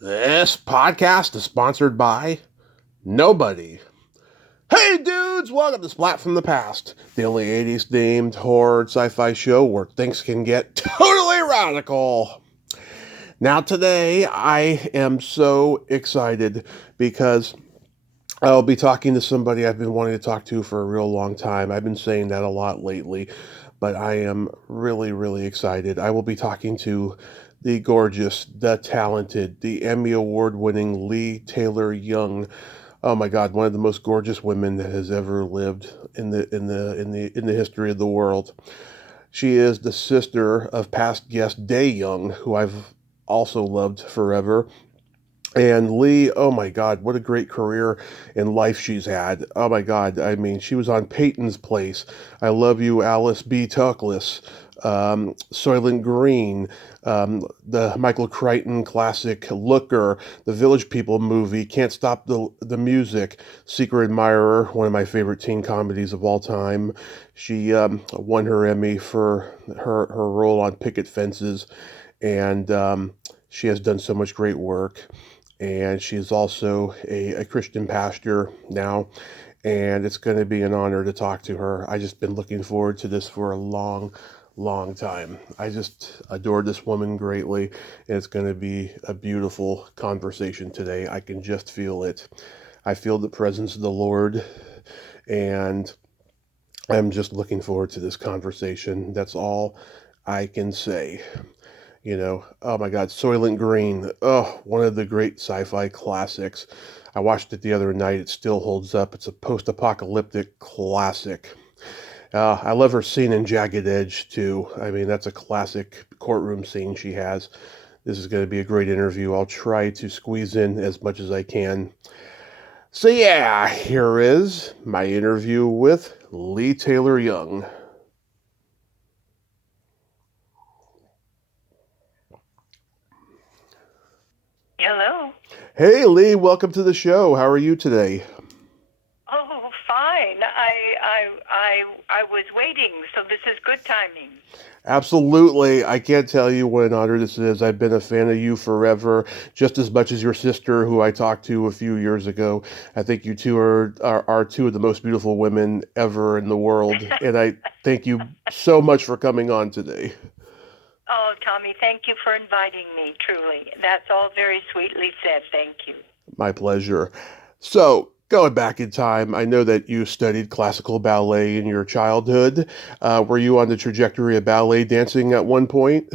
This podcast is sponsored by nobody. Hey dudes, welcome to Splat from the Past, the only 80s themed horror sci-fi show where things can get totally radical. Now today I am so excited because I'll be talking to somebody I've been wanting to talk to for a real long time. I've been saying that a lot lately, but I am really, really excited. I will be talking to the gorgeous, the talented, the Emmy Award winning Leigh Taylor-Young. Oh my God, one of the most gorgeous women that has ever lived in the history of the world. She is the sister of past guest Day Young, who I've also loved forever. And Leigh, oh my God, what a great career in life she's had. Oh my God, I mean, she was on Peyton's Place, I Love You, Alice B. Toklas, Soylent Green, the Michael Crichton classic Looker, the Village People movie, Can't Stop the Music, Secret Admirer, one of my favorite teen comedies of all time. She won her Emmy for her role on Picket Fences, and she has done so much great work, and she's also a Christian pastor now, and it's going to be an honor to talk to her. I just been looking forward to this for a long time. I just adore this woman greatly, and it's going to be a beautiful conversation today. I can just feel it. I feel the presence of the Lord, and I'm just looking forward to this conversation. That's all I can say. Oh my God, Soylent Green. Oh, one of the great sci-fi classics. I watched it the other night. It still holds up. It's a post-apocalyptic classic. I love her scene in Jagged Edge too. I mean, that's a classic courtroom scene she has. This is going to be a great interview. I'll try to squeeze in as much as I can. So yeah, here is my interview with Leigh Taylor-Young. Hello. Hey Leigh, welcome to the show. How are you today? Oh, fine. I was waiting, so this is good timing. Absolutely. I can't tell you what an honor this is. I've been a fan of you forever, just as much as your sister, who I talked to a few years ago. I think you two are two of the most beautiful women ever in the world. And I thank you so much for coming on today. Oh, Tommy, thank you for inviting me, truly. That's all very sweetly said. Thank you. My pleasure. So, going back in time, I know that you studied classical ballet in your childhood. Were you on the trajectory of ballet dancing at one point?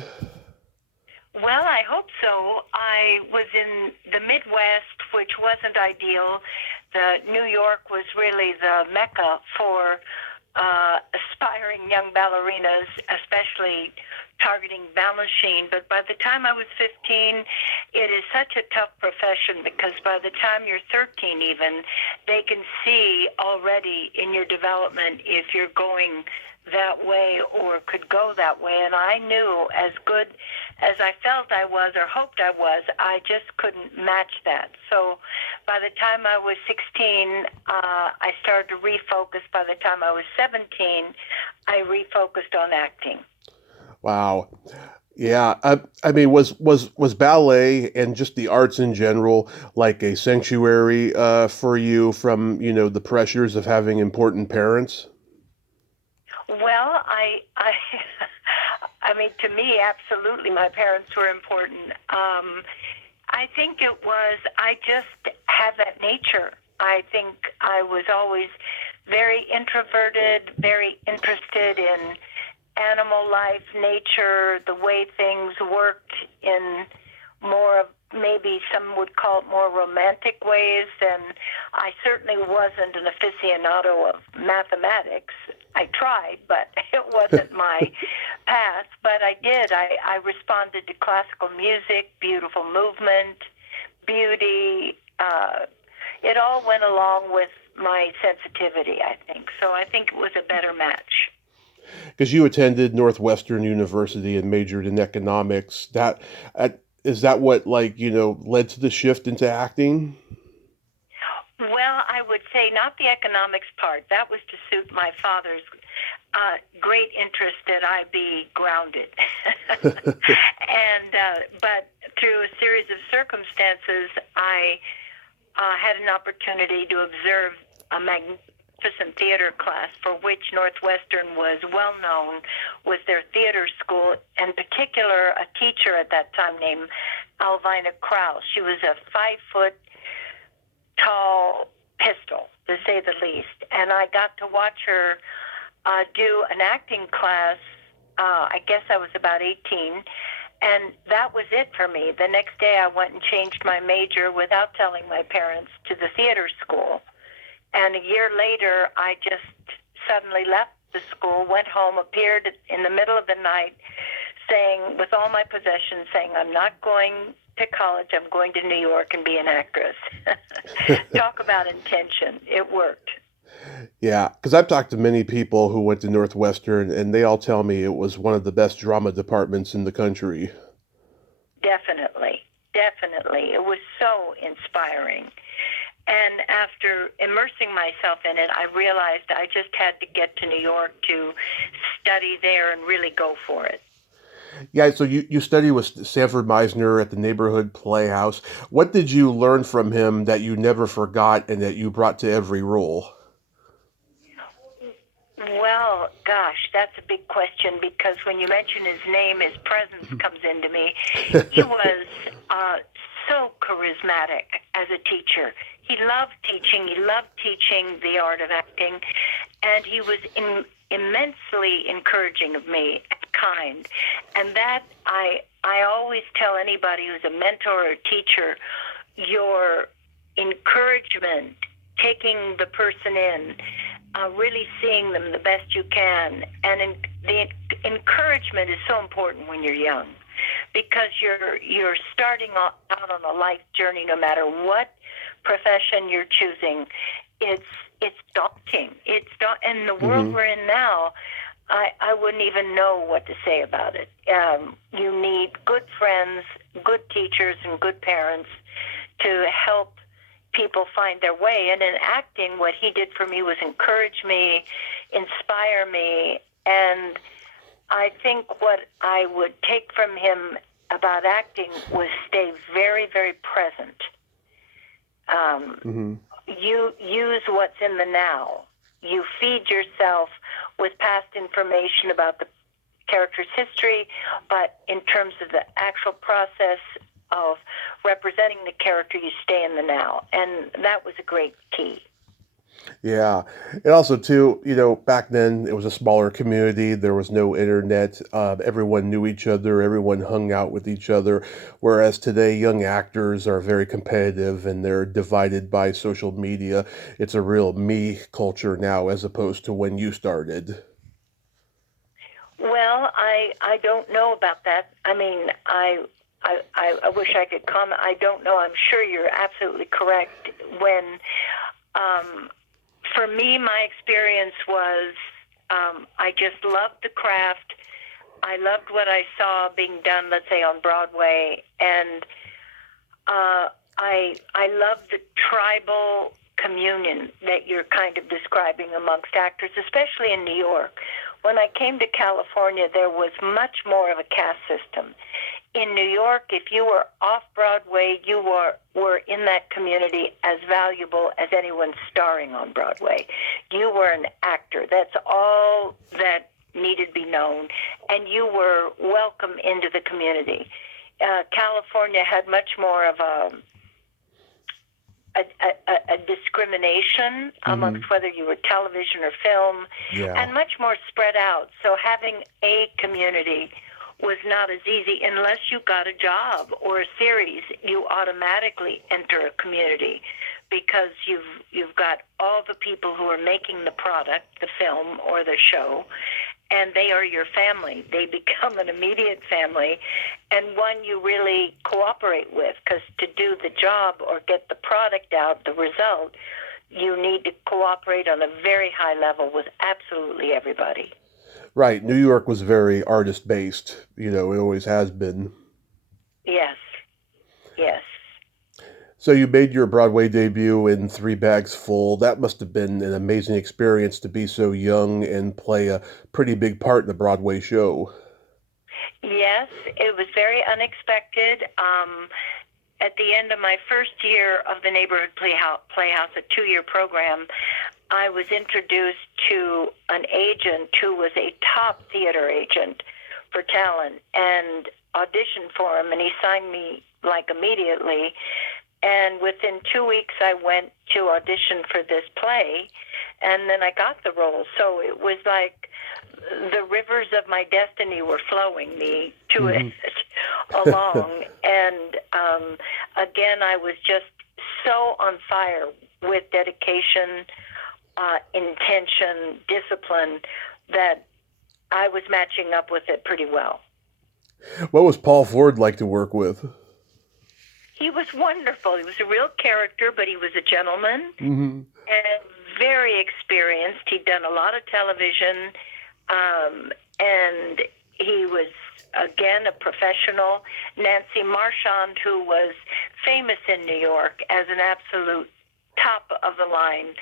Well, I hope so. I was in the Midwest, which wasn't ideal. New York was really the mecca for aspiring young ballerinas, especially targeting ballet. But by the time I was 15, it is such a tough profession because by the time you're 13 even, they can see already in your development if you're going that way or could go that way. And I knew as good as I felt I was or hoped I was, I just couldn't match that. So by the time I was 16, I started to refocus. By the time I was 17, I refocused on acting. Wow. Yeah, I mean, was ballet and just the arts in general like a sanctuary for you from, the pressures of having important parents? Well, I mean, to me, absolutely, my parents were important. I think it was, I just had that nature. I think I was always very introverted, very interested in animal life, nature, the way things worked in more of maybe some would call it more romantic ways. And I certainly wasn't an aficionado of mathematics. I tried, but it wasn't my path. But I did. I responded to classical music, beautiful movement, beauty. It all went along with my sensitivity, I think. So I think it was a better match. Because you attended Northwestern University and majored in economics. Uh, is that what, like, led to the shift into acting? Well, I would say not the economics part. That was to suit my father's great interest that I be grounded. But through a series of circumstances, I had an opportunity to observe a magnificent theater class for which Northwestern was well known, was their theater school, in particular a teacher at that time named Alvina Krause. She was a 5-foot tall pistol, to say the least, and I got to watch her do an acting class. I guess I was about 18, and that was it for me. The next day I went and changed my major without telling my parents to the theater school. And a year later, I just suddenly left the school, went home, appeared in the middle of the night, saying, with all my possessions, saying, I'm not going to college, I'm going to New York and be an actress. Talk about intention. It worked. Yeah, because I've talked to many people who went to Northwestern, and they all tell me it was one of the best drama departments in the country. Definitely. Definitely. It was so inspiring. And after immersing myself in it, I realized I just had to get to New York to study there and really go for it. Yeah, so you studied with Sanford Meisner at the Neighborhood Playhouse. What did you learn from him that you never forgot and that you brought to every role? Well, gosh, that's a big question because when you mention his name, his presence comes into me. He was so charismatic as a teacher. He loved teaching. He loved teaching the art of acting, and he was immensely encouraging of me, kind. And that I always tell anybody who's a mentor or a teacher, your encouragement, taking the person in, really seeing them the best you can. And the encouragement is so important when you're young because you're starting out on a life journey no matter what profession you're choosing. It's daunting. In the world we're in now, I wouldn't even know what to say about it. You need good friends, good teachers, and good parents to help people find their way. And in acting, what he did for me was encourage me, inspire me, and I think what I would take from him about acting was stay very, very present. You use what's in the now. You feed yourself with past information about the character's history, but in terms of the actual process of representing the character, you stay in the now. And that was a great key. Yeah. And also, too, back then it was a smaller community. There was no internet. Everyone knew each other. Everyone hung out with each other. Whereas today, young actors are very competitive and they're divided by social media. It's a real me culture now as opposed to when you started. Well, I don't know about that. I mean, I wish I could comment. I don't know. I'm sure you're absolutely correct. When, for me, my experience was I just loved the craft. I loved what I saw being done, let's say, on Broadway. And I loved the tribal communion that you're kind of describing amongst actors, especially in New York. When I came to California, there was much more of a caste system. In New York, if you were off Broadway, you were in that community as valuable as anyone starring on Broadway. You were an actor. That's all that needed to be known. And you were welcome into the community. California had much more of a discrimination amongst whether you were television or film, and much more spread out. So having a community was not as easy unless you got a job or a series. You automatically enter a community because you've got all the people who are making the product, the film or the show, and they are your family. They become an immediate family and one you really cooperate with, because to do the job or get the product out, the result, you need to cooperate on a very high level with absolutely everybody. Right. New York was very artist based. It always has been. Yes. Yes. So you made your Broadway debut in Three Bags Full. That must have been an amazing experience to be so young and play a pretty big part in a Broadway show. Yes, it was very unexpected. At the end of my first year of the Neighborhood Playhouse, a 2-year program, I was introduced to an agent who was a top theater agent for talent and auditioned for him, and he signed me like immediately. And within 2 weeks, I went to audition for this play, and then I got the role. So it was like the rivers of my destiny were flowing me to it along. And again, I was just so on fire with dedication, intention, discipline, that I was matching up with it pretty well. What was Paul Ford like to work with? He was wonderful. He was a real character, but he was a gentleman Hmm. and very experienced. He'd done a lot of television, and he was, again, a professional. Nancy Marchand, who was famous in New York as an absolute top-of-the-line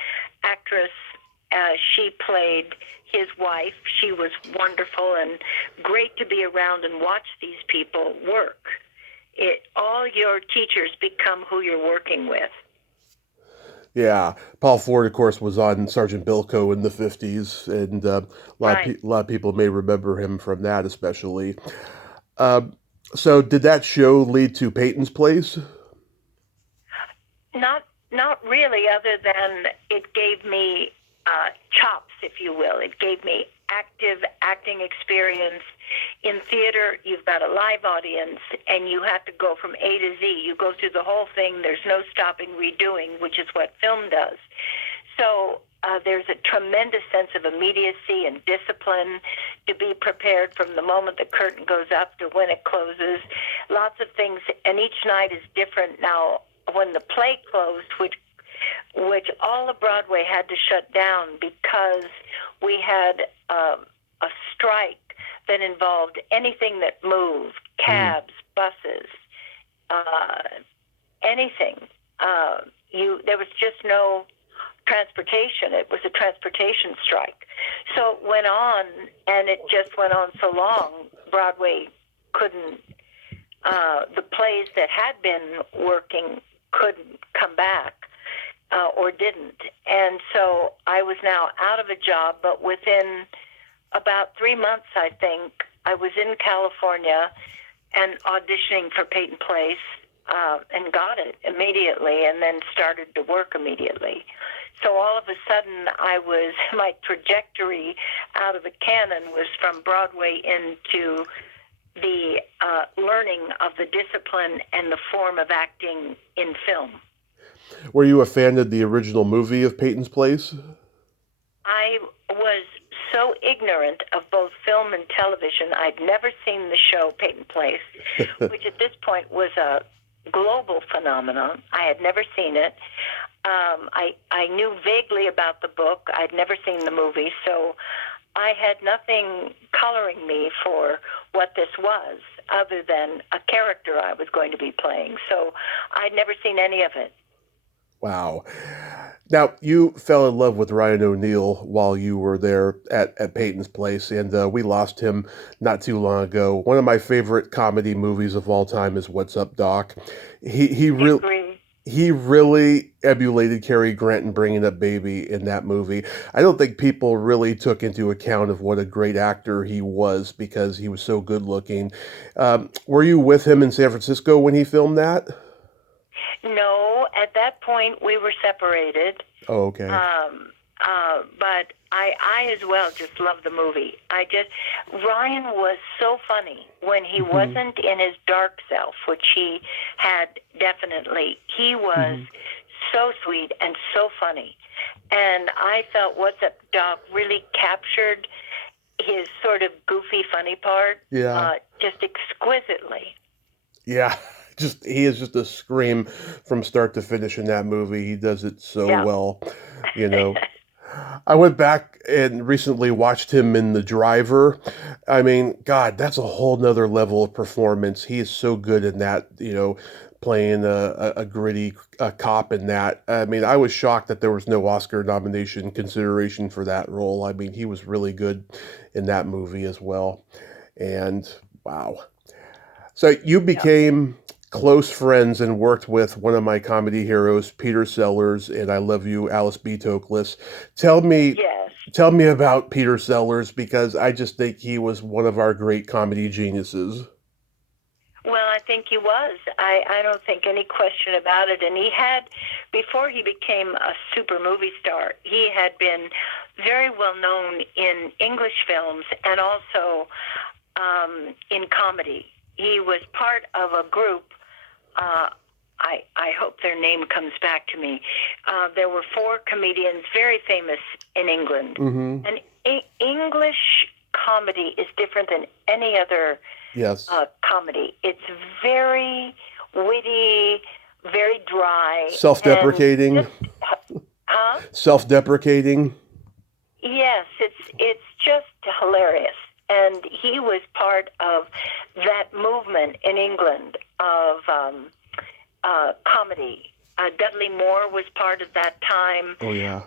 actress, she played his wife. She was wonderful and great to be around and watch these people work. All your teachers become who you're working with. Yeah, Paul Ford, of course, was on Sergeant Bilko in the 50s, and Right. a lot of people may remember him from that, especially. Uh, so, did that show lead to Peyton's Place? Not really, other than it gave me chops, if you will. It gave me active acting experience. In theater, you've got a live audience, and you have to go from A to Z. You go through the whole thing. There's no stopping, redoing, which is what film does. So there's a tremendous sense of immediacy and discipline to be prepared from the moment the curtain goes up to when it closes. Lots of things, and each night is different. Now, when the play closed, which all of Broadway had to shut down because we had a strike that involved anything that moved, cabs, buses, anything. There was just no transportation. It was a transportation strike. So it went on, and it just went on so long, Broadway couldn't, the plays that had been working couldn't come back. Or didn't. And so I was now out of a job, but within about 3 months, I think, I was in California and auditioning for Peyton Place, and got it immediately, and then started to work immediately. So all of a sudden, my trajectory out of the canon was from Broadway into the learning of the discipline and the form of acting in film. Were you a fan of the original movie of Peyton's Place? I was so ignorant of both film and television. I'd never seen the show Peyton Place, which at this point was a global phenomenon. I had never seen it. I knew vaguely about the book. I'd never seen the movie, so I had nothing coloring me for what this was other than a character I was going to be playing. So I'd never seen any of it. Wow. Now, you fell in love with Ryan O'Neal while you were there at Peyton's Place, and we lost him not too long ago. One of my favorite comedy movies of all time is What's Up, Doc? Agree. He really emulated Cary Grant in Bringing Up Baby in that movie. I don't think people really took into account of what a great actor he was because he was so good looking. Were you with him in San Francisco when he filmed that? No, at that point we were separated. Oh, okay. But I as well just loved the movie. Ryan was so funny when he wasn't in his dark self, which he had definitely. He was so sweet and so funny. And I felt What's Up, Doc really captured his sort of goofy, funny part Yeah. just exquisitely. Yeah. He is just a scream from start to finish in that movie. He does it so Yeah. well, you know. I went back and recently watched him in The Driver. I mean, God, that's a whole nother level of performance. He is so good in that, playing a gritty cop in that. I mean, I was shocked that there was no Oscar nomination consideration for that role. I mean, he was really good in that movie as well. And wow. So you Yeah. became close friends and worked with one of my comedy heroes, Peter Sellers, and I love you, Alice B. Toklas. Tell me, Yes. tell me about Peter Sellers because I just think he was one of our great comedy geniuses. Well, I think he was. I don't think any question about it. And he had, before he became a super movie star, he had been very well known in English films and also in comedy. He was part of a group. I hope their name comes back to me. There were four comedians very famous in England. Mm-hmm. And English comedy is different than any other Yes. comedy. It's very witty, very dry. Self-deprecating. And huh? Self-deprecating. Yes, it's just hilarious. And he was part of that movement in England of comedy. Dudley Moore was part of that time. Oh yeah.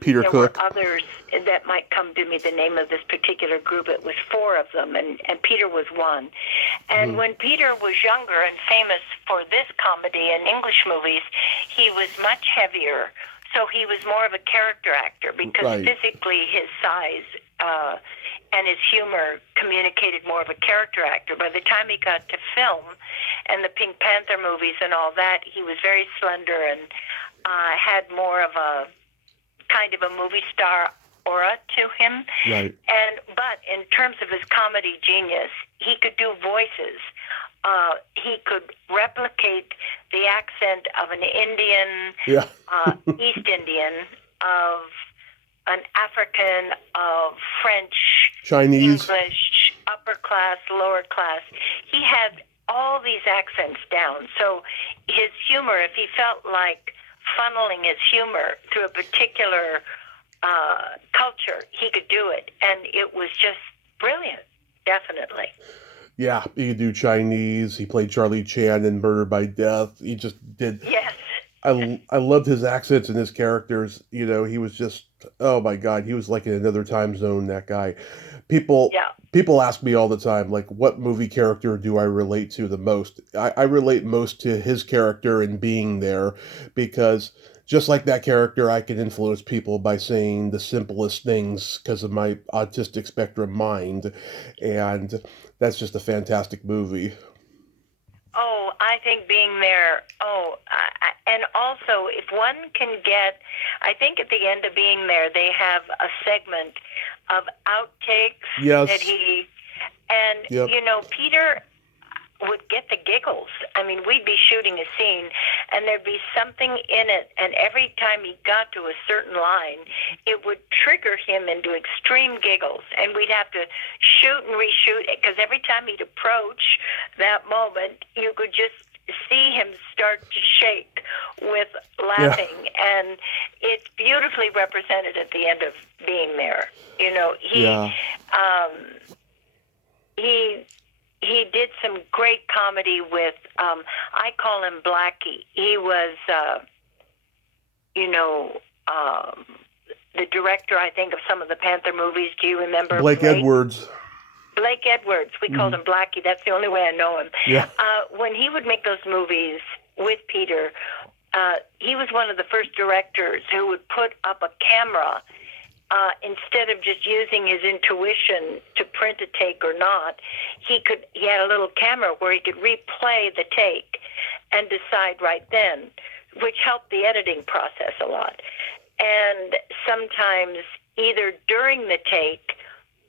Peter there Cook. were others that might come to me the name of this particular group. It was four of them, and Peter was one. And when Peter was younger and famous for this comedy and English movies, he was much heavier. So he was more of a character actor because physically his size and his humor communicated more of a character actor. By the time he got to film and the Pink Panther movies and all that, he was very slender and had more of a kind of a movie star aura to him. Right. But in terms of his comedy genius, he could do voices. He could replicate the accent of an Indian, East Indian, of an African, of French, Chinese, English, upper class, lower class. He had all these accents down. So his humor, if he felt like funneling his humor through a particular culture, he could do it. And it was just brilliant, definitely. Yeah, he could do Chinese. He played Charlie Chan in Murder by Death. He just did. Yes. I loved his accents and his characters. You know, he was just, oh my God, he was like in another time zone, that guy. People ask me all the time, like, what movie character do I relate to the most? I relate most to his character and being there because just like that character, I can influence people by saying the simplest things because of my autistic spectrum mind. And that's just a fantastic movie. Oh, I think being there, and also if one can get, I think at the end of being there, they have a segment of outtakes that he, and Peter would get the giggles. I mean, we'd be shooting a scene and there'd be something in it, and every time he got to a certain line, it would trigger him into extreme giggles, and we'd have to shoot and reshoot it, because every time he'd approach that moment, you could just see him start to shake with laughing, and it's beautifully represented at the end of being there. He did some great comedy with, I call him Blackie. He was, the director, I think, of some of the Panther movies. Do you remember? Blake Edwards. Blake Edwards. We called him Blackie. That's the only way I know him. Yeah. When he would make those movies with Peter, he was one of the first directors who would put up a camera instead of just using his intuition to print a take or not. He had a little camera where he could replay the take and decide right then, which helped the editing process a lot. And sometimes either during the take,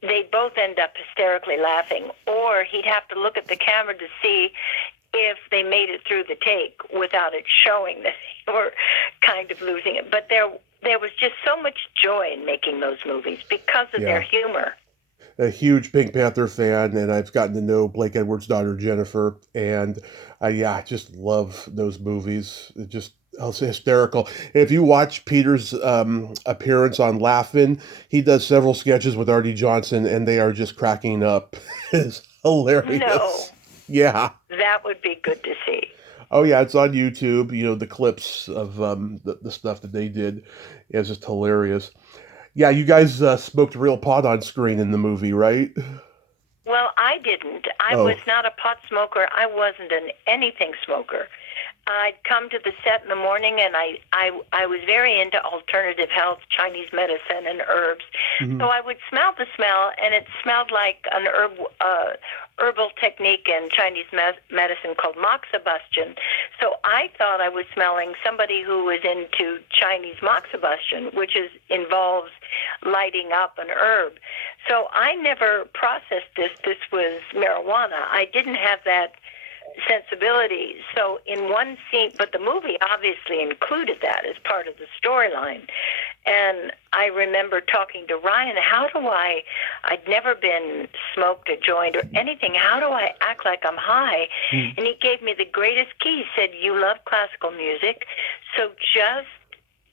they'd both end up hysterically laughing, or he'd have to look at the camera to see if they made it through the take without it showing that they were kind of losing it. But there was just so much joy in making those movies because of their humor. A huge Pink Panther fan, and I've gotten to know Blake Edwards' daughter, Jennifer, and I just love those movies. I'll say hysterical. And if you watch Peter's appearance on Laugh-In, he does several sketches with Artie Johnson, and they are just cracking up. It's hilarious. No. Yeah. That would be good to see. Oh yeah, it's on YouTube. You know the clips of the stuff that they did is just hilarious. Yeah, you guys smoked real pot on screen in the movie, right? Well, I didn't. I was Oh. not a pot smoker. I wasn't an anything smoker. I'd come to the set in the morning, and I was very into alternative health, Chinese medicine, and herbs. Hmm. So I would smell the smell, and it smelled like an herbal technique in Chinese medicine called moxibustion. So I thought I was smelling somebody who was into Chinese moxibustion, which involves lighting up an herb. So I never processed this. This was marijuana. I didn't have that sensibility. So in one scene, but the movie obviously included that as part of the storyline. And I remember talking to Ryan, I'd never been smoked a joint or anything. How do I act like I'm high? Mm. And he gave me the greatest key. He said, you love classical music, so just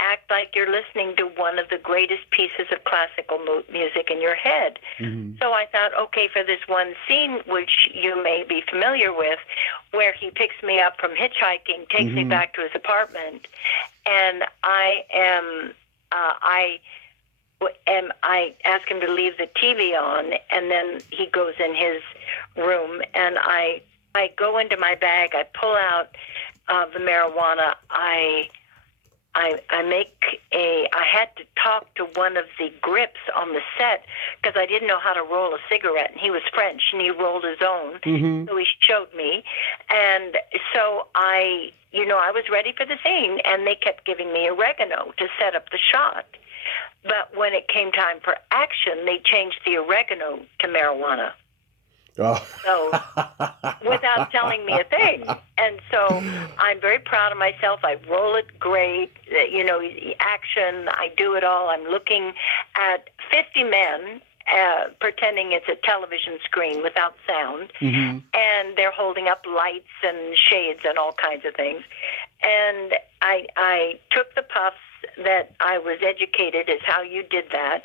act like you're listening to one of the greatest pieces of classical music in your head. Hmm. So I thought, okay, for this one scene, which you may be familiar with, where he picks me up from hitchhiking, takes me Hmm. back to his apartment, and I ask him to leave the TV on, and then he goes in his room, and I go into my bag, I pull out the marijuana, I had to talk to one of the grips on the set because I didn't know how to roll a cigarette, and he was French, and he rolled his own, Hmm. so he showed me, and so I was ready for the scene, and they kept giving me oregano to set up the shot. But when it came time for action, they changed the oregano to marijuana. Oh. So without telling me a thing. And so I'm very proud of myself. I roll it great. Action, I do it all. I'm looking at 50 men pretending it's a television screen without sound. Hmm. And they're holding up lights and shades and all kinds of things. And I took the puffs that I was educated as how you did that.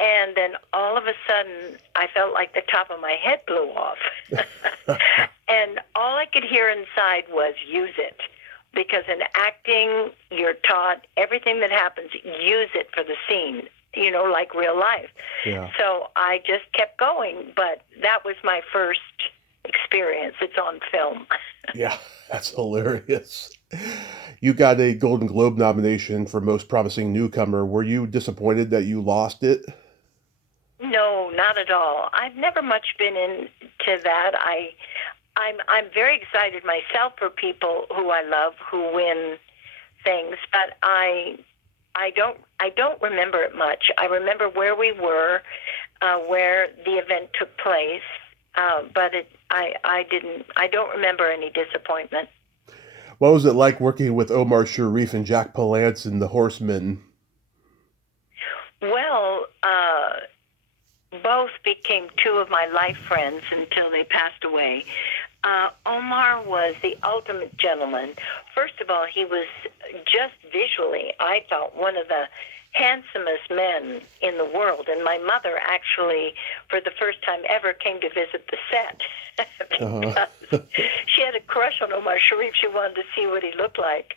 And then all of a sudden, I felt like the top of my head blew off. And all I could hear inside was, use it. Because in acting, you're taught everything that happens, use it for the scene, like real life. Yeah. So I just kept going. But that was my first experience. It's on film. Yeah, that's hilarious. You got a Golden Globe nomination for Most Promising Newcomer. Were you disappointed that you lost it? No, not at all. I've never much been into that. I'm very excited myself for people who I love who win things, but I don't remember it much. I remember where we were, where the event took place, but I don't remember any disappointment. What was it like working with Omar Sharif and Jack Palance in The Horsemen? Well, both became two of my life friends until they passed away. Omar was the ultimate gentleman. First of all, he was just visually, I thought, one of the handsomest men in the world. And my mother actually, for the first time ever, came to visit the set Uh-huh. because she had a crush on Omar Sharif. She wanted to see what he looked like.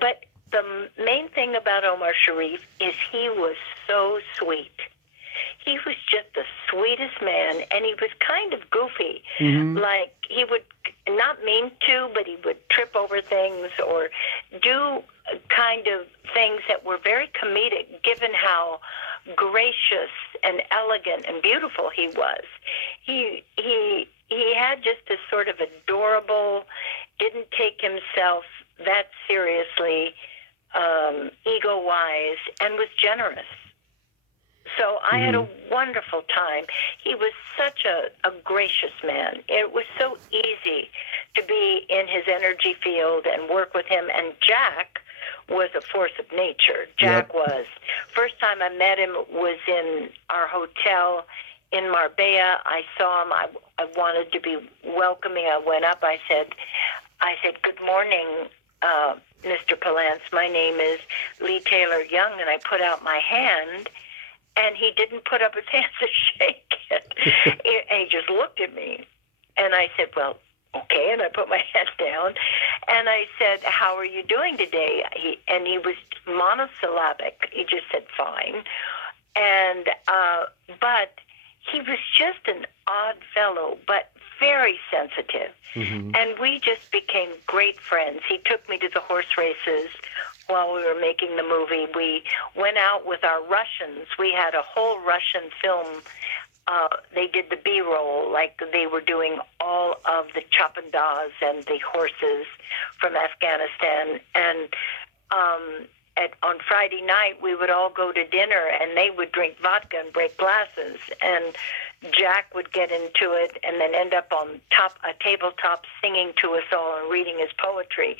But the main thing about Omar Sharif is he was so sweet. He was just the sweetest man, and he was kind of goofy. Hmm. Like, he would not mean to, but he would trip over things or do kind of things that were very comedic, given how gracious and elegant and beautiful he was. He had just this sort of adorable, didn't take himself that seriously, ego-wise, and was generous. So I had a Hmm. wonderful time. He was such a gracious man. It was so easy to be in his energy field and work with him. And Jack was a force of nature. Yep. Jack was. First time I met him was in our hotel in Marbella. I saw him. I wanted to be welcoming. I went up. I said, good morning, Mr. Palance. My name is Leigh Taylor-Young. And I put out my hand. And he didn't put up his hand to shake it. And he just looked at me. And I said, well, okay, and I put my head down, and I said, how are you doing today? He was monosyllabic. He just said, fine. And, but he was just an odd fellow, but very sensitive. Mm-hmm. And we just became great friends. He took me to the horse races while we were making the movie. We went out with our Russians. We had a whole Russian film. They did the B-roll, like they were doing all of the chapandas and the horses from Afghanistan. And on Friday night, we would all go to dinner, and they would drink vodka and break glasses. And Jack would get into it and then end up on a tabletop singing to us all and reading his poetry.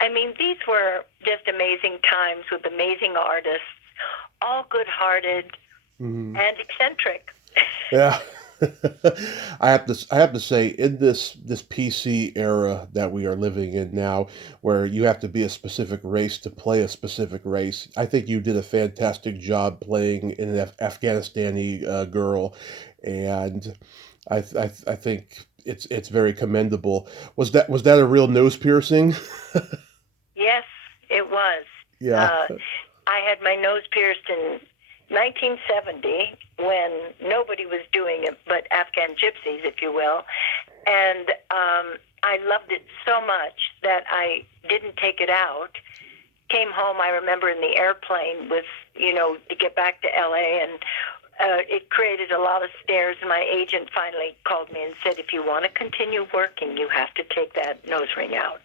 I mean, these were just amazing times with amazing artists, all good-hearted Mm-hmm. and eccentric. Yeah. I have to say, in this PC era that we are living in now, where you have to be a specific race to play a specific race, I think you did a fantastic job playing an Afghanistani girl, and I think it's very commendable. Was that a real nose piercing? Yes, it was. Yeah. Uh, I had my nose pierced in 1970 when nobody was doing it but Afghan gypsies, if you will. And I loved it so much that I didn't take it out. Came home, I remember, in the airplane with, to get back to LA, and it created a lot of stares. And my agent finally called me and said, if you want to continue working, you have to take that nose ring out.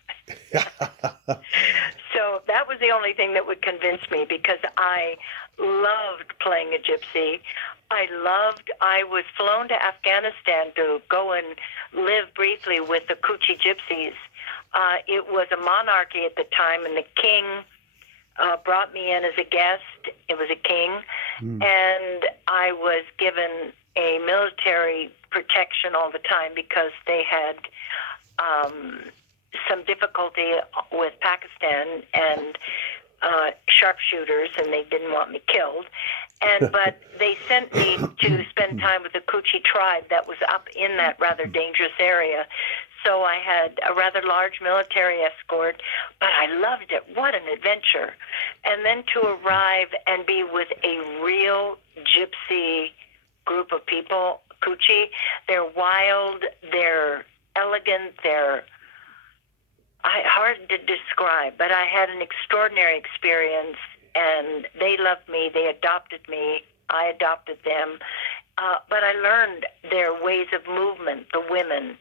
So that was the only thing that would convince me, because I loved playing a gypsy. I was flown to Afghanistan to go and live briefly with the Koochie gypsies. It was a monarchy at the time, and the king brought me in as a guest. It was a king, and I was given a military protection all the time because they had some difficulty with Pakistan and sharpshooters, and they didn't want me killed. But they sent me to spend time with the Koochie tribe that was up in that rather dangerous area. So I had a rather large military escort, but I loved it. What an adventure. And then to arrive and be with a real gypsy group of people, Koochie, they're wild, they're elegant, they're hard to describe, but I had an extraordinary experience, and they loved me. They adopted me. I adopted them. But I learned their ways of movement, the women.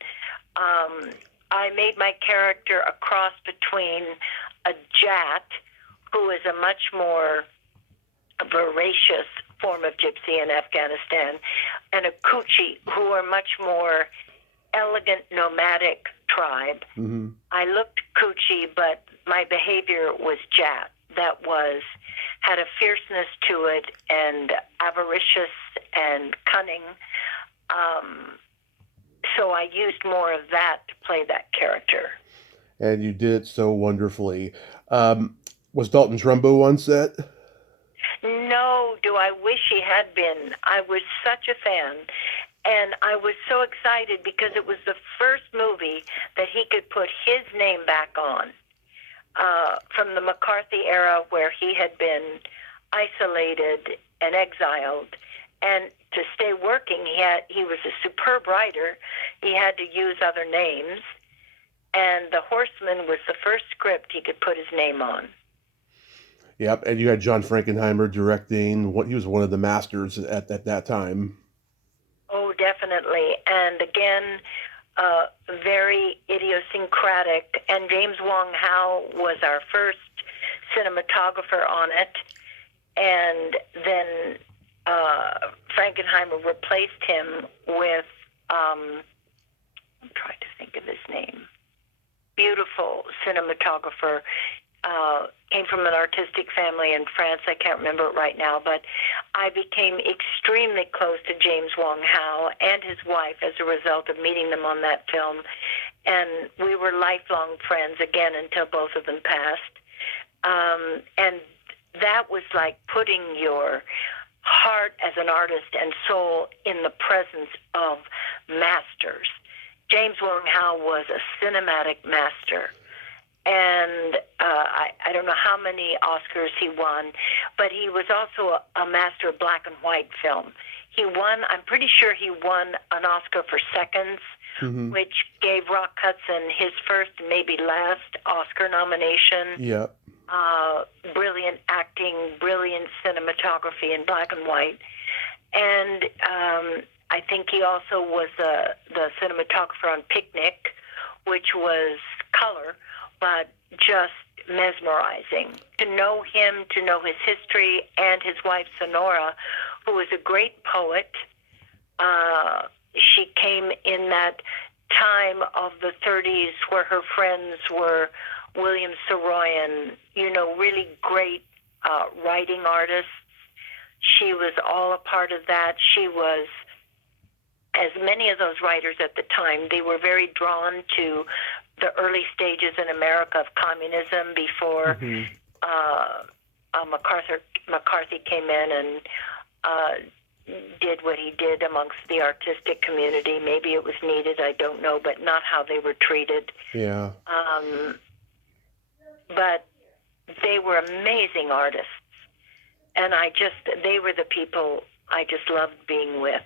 I made my character a cross between a Jat, who is a much more voracious form of gypsy in Afghanistan, and a Koochie, who are much more elegant, nomadic tribe. Mm-hmm. I looked Koochie, but my behavior was Jat. That had a fierceness to it, and avaricious and cunning. So I used more of that to play that character. And you did it so wonderfully. Was Dalton Trumbo on set? No, do I wish he had been. I was such a fan. And I was so excited because it was the first movie that he could put his name back on from the McCarthy era, where he had been isolated and exiled. And to stay working, he was a superb writer. He had to use other names. And The Horseman was the first script he could put his name on. Yep, and you had John Frankenheimer directing. He was one of the masters at that time. Oh, definitely. And again, very idiosyncratic. And James Wong Howe was our first cinematographer on it. And then Frankenheimer replaced him with, I'm trying to think of his name, beautiful cinematographer. Came from an artistic family in France. I can't remember it right now, but I became extremely close to James Wong Howe and his wife as a result of meeting them on that film. And we were lifelong friends again until both of them passed. And that was like putting your heart as an artist and soul in the presence of masters. James Wong Howe was a cinematic master. And I don't know how many Oscars he won, but he was also a master of black and white film. He won, I'm pretty sure he won an Oscar for Seconds, which gave Rock Hudson his first, maybe last Oscar nomination. Yeah. Brilliant acting, brilliant cinematography in black and white. And I think he also was the cinematographer on Picnic, which was color, but just mesmerizing. To know him, to know his history, and his wife Sonora, who was a great poet. She came in that time of the 30s where her friends were William Saroyan, really great writing artists. She was all a part of that. She was, as many of those writers at the time, they were very drawn to the early stages in America of communism before McCarthy came in and did what he did amongst the artistic community. Maybe it was needed, I don't know, but not how they were treated. Yeah. But they were amazing artists. And they were the people I just loved being with.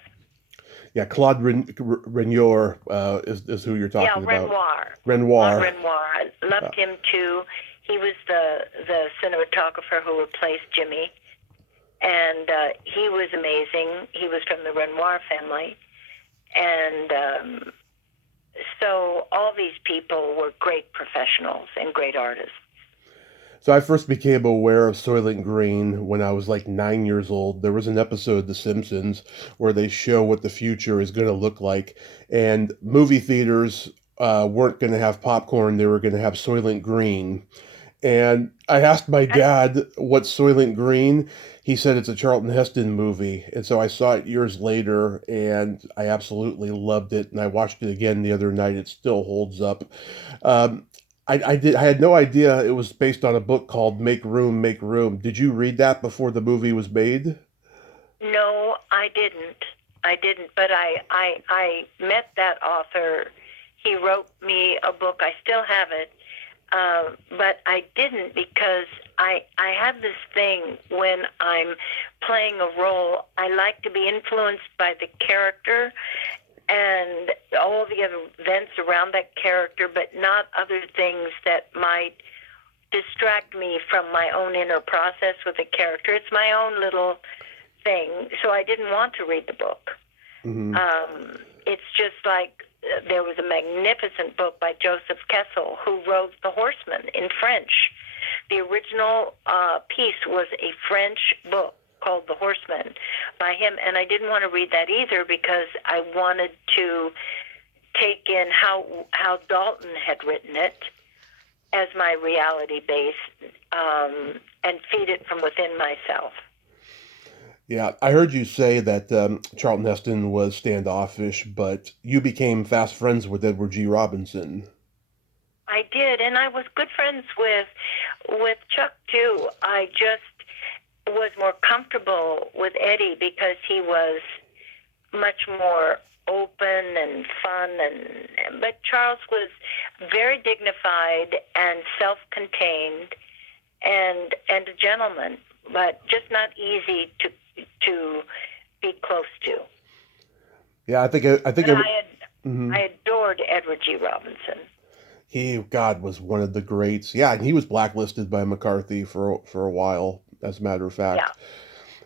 Yeah, Claude Renoir is who you're talking about. Renoir. I loved him too. He was the cinematographer who replaced Jimmy, and he was amazing. He was from the Renoir family, and so all these people were great professionals and great artists. So I first became aware of Soylent Green when I was like 9 years old. There was an episode of The Simpsons where they show what the future is going to look like. And movie theaters weren't going to have popcorn. They were going to have Soylent Green. And I asked my dad what's Soylent Green. He said it's a Charlton Heston movie. And so I saw it years later and I absolutely loved it. And I watched it again the other night. It still holds up. I had no idea it was based on a book called Make Room, Make Room. Did you read that before the movie was made? No, I didn't. But I met that author. He wrote me a book. I still have it. But I didn't because I have this thing when I'm playing a role, I like to be influenced by the character and all the other events around that character, but not other things that might distract me from my own inner process with the character. It's my own little thing, so I didn't want to read the book. It's just like there was a magnificent book by Joseph Kessel who wrote The Horseman in French. The original piece was a French book called The Horseman by him, and I didn't want to read that either because I wanted to take in how Dalton had written it as my reality base and feed it from within myself. Yeah, I heard you say that Charlton Heston was standoffish, but you became fast friends with Edward G. Robinson. I did, and I was good friends with Chuck too. I just was more comfortable with Eddie because he was much more open and fun, but Charles was very dignified and self-contained and a gentleman, but just not easy to be close to. Yeah, I adored Edward G. Robinson. He, God, was one of the greats. Yeah, and he was blacklisted by McCarthy for a while, as a matter of fact. Yeah.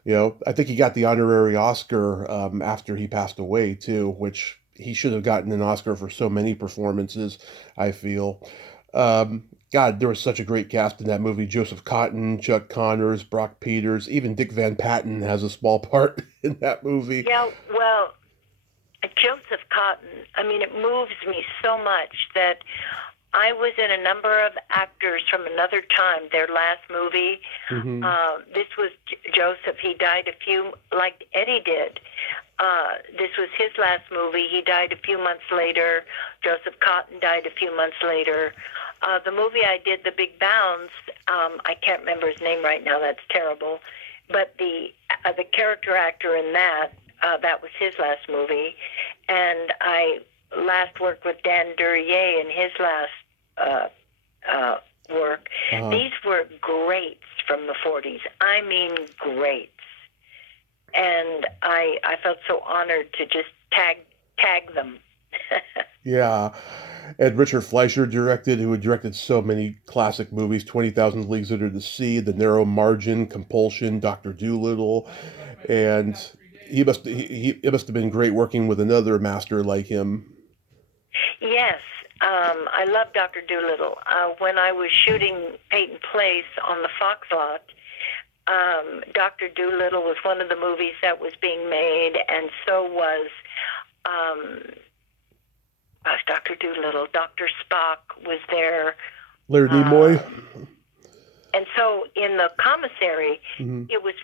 You know, I think he got the honorary Oscar after he passed away, too, which he should have gotten an Oscar for so many performances, I feel. God, there was such a great cast in that movie. Joseph Cotton, Chuck Connors, Brock Peters, even Dick Van Patten has a small part in that movie. Yeah, well, Joseph Cotton, I mean, it moves me so much that I was in a number of actors from another time, their last movie. This was Joseph. He died like Eddie did. This was his last movie. He died a few months later. Joseph Cotton died a few months later. The movie I did, The Big Bounds, I can't remember his name right now. That's terrible. But the character actor in that was his last movie. And I last work with Dan Duryea in his last work. Uh-huh. These were greats from the 40s. I mean, greats. And I felt so honored to just tag them. Yeah. And Richard Fleischer directed, who had directed so many classic movies, 20,000 Leagues Under the Sea, The Narrow Margin, Compulsion, Dr. Dolittle. And it must have been great working with another master like him. Yes, I love Dr. Dolittle. When I was shooting Peyton Place on the Fox lot, Dr. Dolittle was one of the movies that was being made, and so was, Dr. Dolittle. Dr. Spock was there. Leonard Nimoy. And so in the commissary, Mm-hmm. it was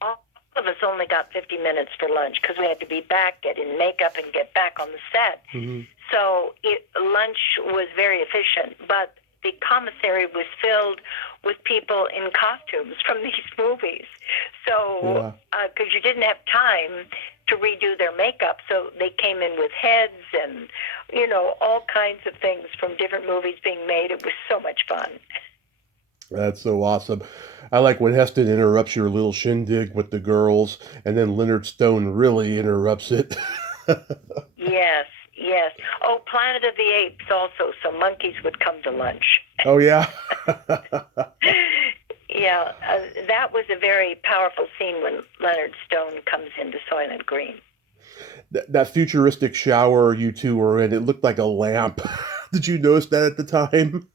all of us only got 50 minutes for lunch because we had to be back, get in makeup, and get back on the set. Mm-hmm. So lunch was very efficient, but the commissary was filled with people in costumes from these movies. So, because you didn't have time to redo their makeup, so they came in with heads and, all kinds of things from different movies being made. It was so much fun. That's so awesome. I like when Heston interrupts your little shindig with the girls, and then Leonard Stone really interrupts it. Yes, yes. Oh, Planet of the Apes also, so monkeys would come to lunch. Oh, yeah. Yeah, that was a very powerful scene when Leonard Stone comes into Soylent Green. That futuristic shower you two were in, it looked like a lamp. Did you notice that at the time?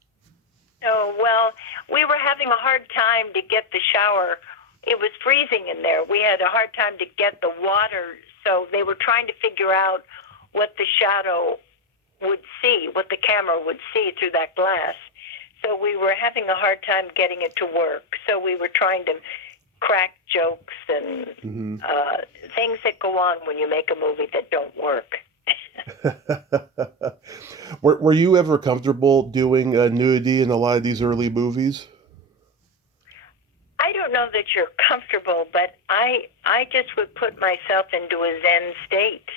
Oh, well, we were having a hard time to get the shower. It was freezing in there. We had a hard time to get the water, so they were trying to figure out what the shadow would see, what the camera would see through that glass. So we were having a hard time getting it to work. So we were trying to crack jokes and things that go on when you make a movie that don't work. Were you ever comfortable doing nudity in a lot of these early movies? I don't know that you're comfortable, but I just would put myself into a Zen state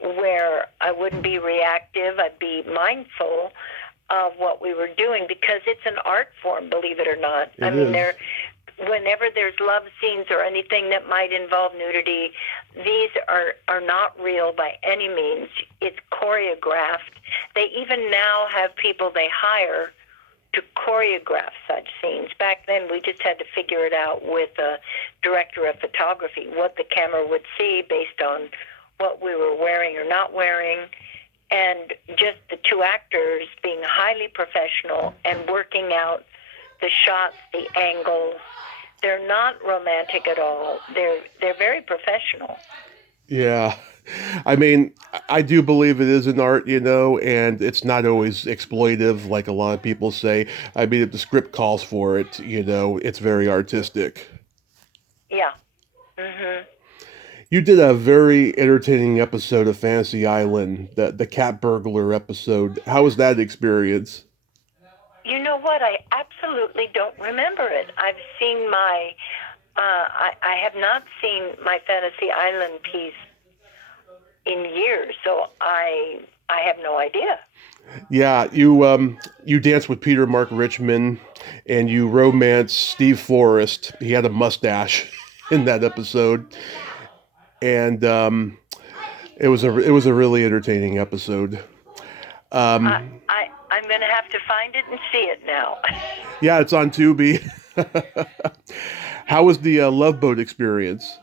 where I wouldn't be reactive. I'd be mindful of what we were doing because it's an art form, believe it or not. It is. Whenever there's love scenes or anything that might involve nudity, these are not real by any means. It's choreographed. They even now have people they hire to choreograph such scenes. Back then, we just had to figure it out with a director of photography, what the camera would see based on what we were wearing or not wearing, and just the two actors being highly professional and working out the shots, the angles. They're not romantic at all. They're very professional. Yeah. I mean, I do believe it is an art, and it's not always exploitive like a lot of people say. I mean, if the script calls for it, it's very artistic. Yeah. Mm-hmm. You did a very entertaining episode of Fantasy Island, the cat burglar episode. How was that experience? You know what? I absolutely don't remember it. I've seen I have not seen my Fantasy Island piece in years, so I have no idea. Yeah, you danced with Peter Mark Richmond, and you romanced Steve Forrest. He had a mustache in that episode, and it was a really entertaining episode. I'm going to have to find it and see it now. Yeah, it's on Tubi. How was the Love Boat experience?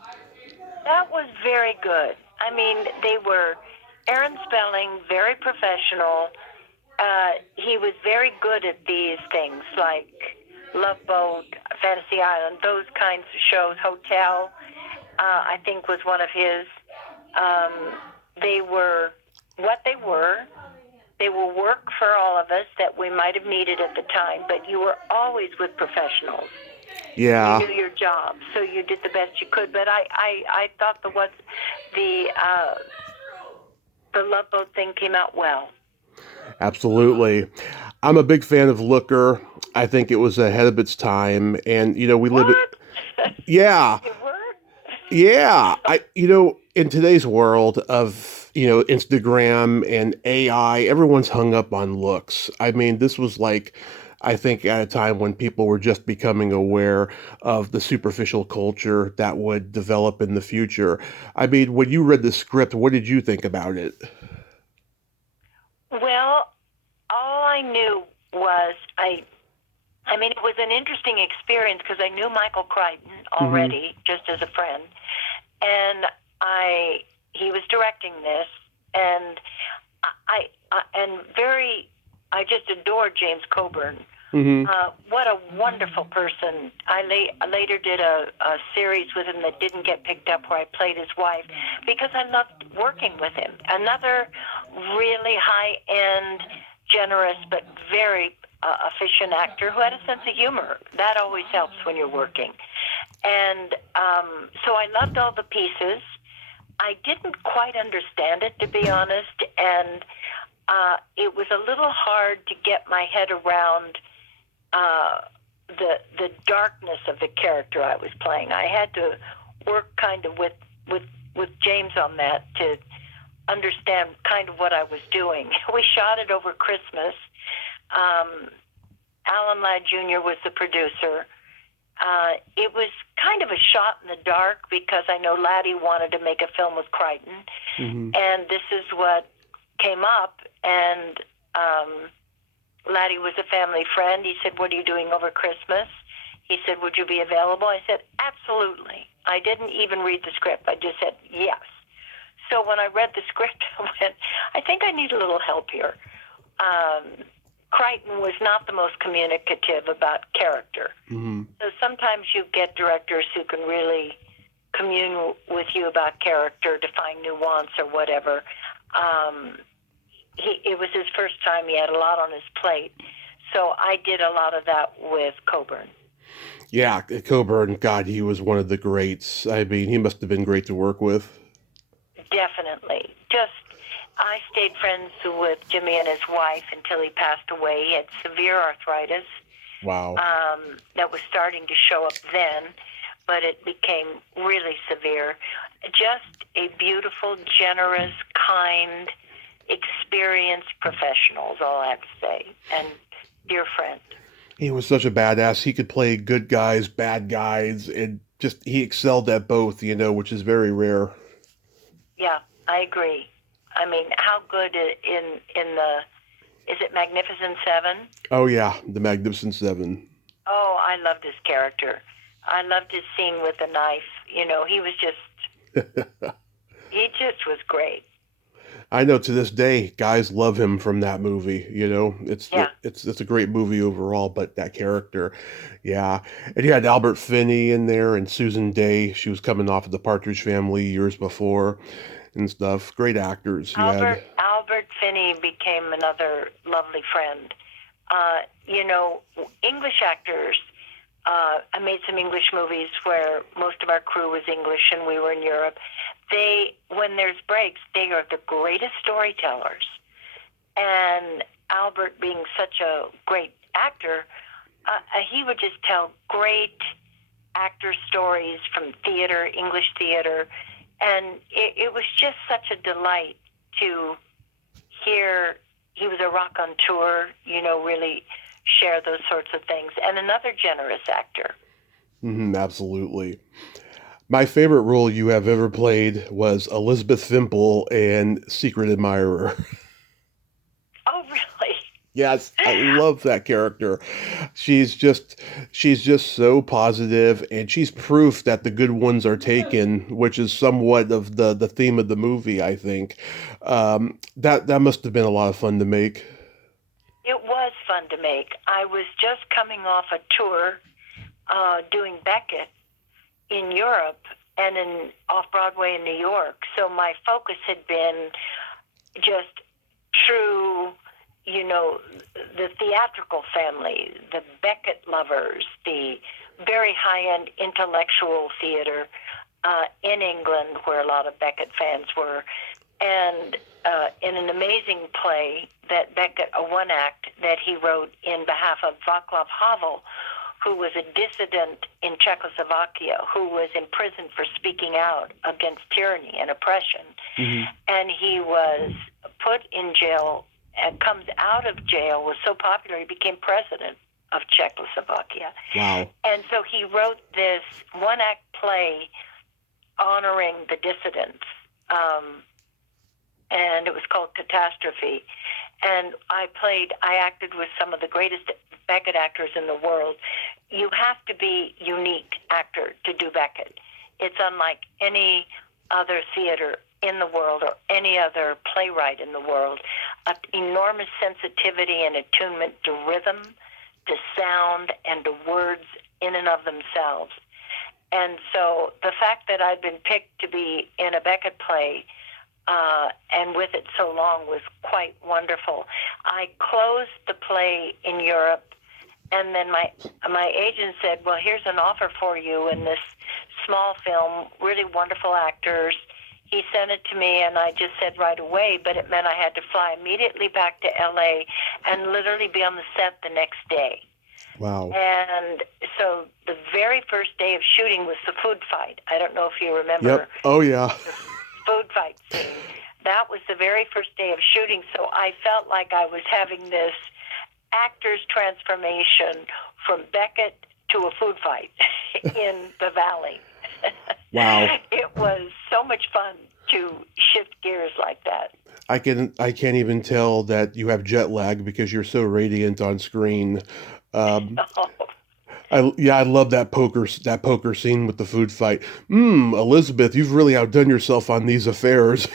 That was very good. I mean, they were Aaron Spelling, very professional. He was very good at these things like Love Boat, Fantasy Island, those kinds of shows. Hotel, I think, was one of his. They were what they were. They will work for all of us that we might have needed at the time, but you were always with professionals. Yeah. You knew your job, so you did the best you could. But I thought the Love Boat thing came out well. Absolutely. I'm a big fan of Looker. I think it was ahead of its time, and we live it. Yeah. It worked? Yeah. in today's world of, Instagram and AI, everyone's hung up on looks. I mean, this was like, I think, at a time when people were just becoming aware of the superficial culture that would develop in the future. I mean, when you read the script, what did you think about it? Well, all I knew was I mean, it was an interesting experience because I knew Michael Crichton Hmm. already, just as a friend, and he was directing this, and I just adored James Coburn. Hmm. What a wonderful person. Later did a series with him that didn't get picked up where I played his wife because I loved working with him. Another really high end, generous, but very efficient actor who had a sense of humor. That always helps when you're working. And so I loved all the pieces. I didn't quite understand it, to be honest, and it was a little hard to get my head around uh, the darkness of the character I was playing. I had to work kind of with James on that to understand kind of what I was doing. We shot it over Christmas. Um, Alan Ladd Jr. was the producer. It was kind of a shot in the dark because I know Laddie wanted to make a film with Crichton, Hmm. and this is what came up. And Laddie was a family friend. He said, "What are you doing over Christmas?" He said, "Would you be available?" I said, "Absolutely." I didn't even read the script. I just said, "Yes." So when I read the script, I went, "I think I need a little help here." Crichton was not the most communicative about character. Hmm. So sometimes you get directors who can really commune with you about character to find nuance or whatever. Um, it was his first time. He had a lot on his plate. So I did a lot of that with Coburn. Yeah, Coburn, God, he was one of the greats. I mean, he must have been great to work with. Definitely. I stayed friends with Jimmy and his wife until he passed away. He had severe arthritis Wow. that was starting to show up then, but it became really severe. Just a beautiful, generous, kind, experienced professional is all I have to say, and dear friend. He was such a badass. He could play good guys, bad guys, and just he excelled at both, which is very rare. Yeah, I agree. I mean, how good in the is it Magnificent Seven? Oh yeah, the Magnificent Seven. Oh, I loved his character. I loved his scene with the knife. He just was great. I know to this day, guys love him from that movie. Yeah. It's a great movie overall, but that character, yeah. And you had Albert Finney in there and Susan Day. She was coming off of the Partridge Family years before and stuff. Great actors you had. Albert Finney became another lovely friend. Uh, you know, English actors. I made some English movies where most of our crew was English and we were in Europe. When there's breaks, they are the greatest storytellers. And Albert, being such a great actor, he would just tell great actor stories from theater, English theater, and it was just such a delight to hear. He was a raconteur, really share those sorts of things, and another generous actor. Absolutely. My favorite role you have ever played was Elizabeth Fimple in Secret Admirer. Oh, really? Yes, I love that character. She's just she's just so positive, and she's proof that the good ones are taken, which is somewhat of the theme of the movie, I think. That must have been a lot of fun to make. It was fun to make. I was just coming off a tour doing Beckett in Europe and in off Broadway in New York. So my focus had been just true, the theatrical family, the Beckett lovers, the very high end intellectual theater in England, where a lot of Beckett fans were, and in an amazing play that Beckett, a one act that he wrote in behalf of Václav Havel, who was a dissident in Czechoslovakia, who was imprisoned for speaking out against tyranny and oppression. Mm-hmm. And he was put in jail and comes out of jail, was so popular, he became president of Czechoslovakia. Wow. And so he wrote this one-act play honoring the dissidents, and it was called Catastrophe. And I acted with some of the greatest Beckett actors in the world. You have to be unique actor to do Beckett. It's unlike any other theater in the world or any other playwright in the world. An enormous sensitivity and attunement to rhythm, to sound, and to words in and of themselves. And so the fact that I'd been picked to be in a Beckett play and with it so long was quite wonderful. I closed the play in Europe, and then my agent said, well, here's an offer for you in this small film, really wonderful actors. He sent it to me, and I just said right away, but it meant I had to fly immediately back to L.A. and literally be on the set the next day. Wow. And so the very first day of shooting was the food fight. I don't know if you remember. Yep. Oh, yeah. The food fight scene. That was the very first day of shooting, so I felt like I was having this actor's transformation from Beckett to a food fight in the Valley. Wow. It was so much fun to shift gears like that. I can't even tell that you have jet lag because you're so radiant on screen. I love that poker scene with the food fight. Elizabeth, you've really outdone yourself on these affairs.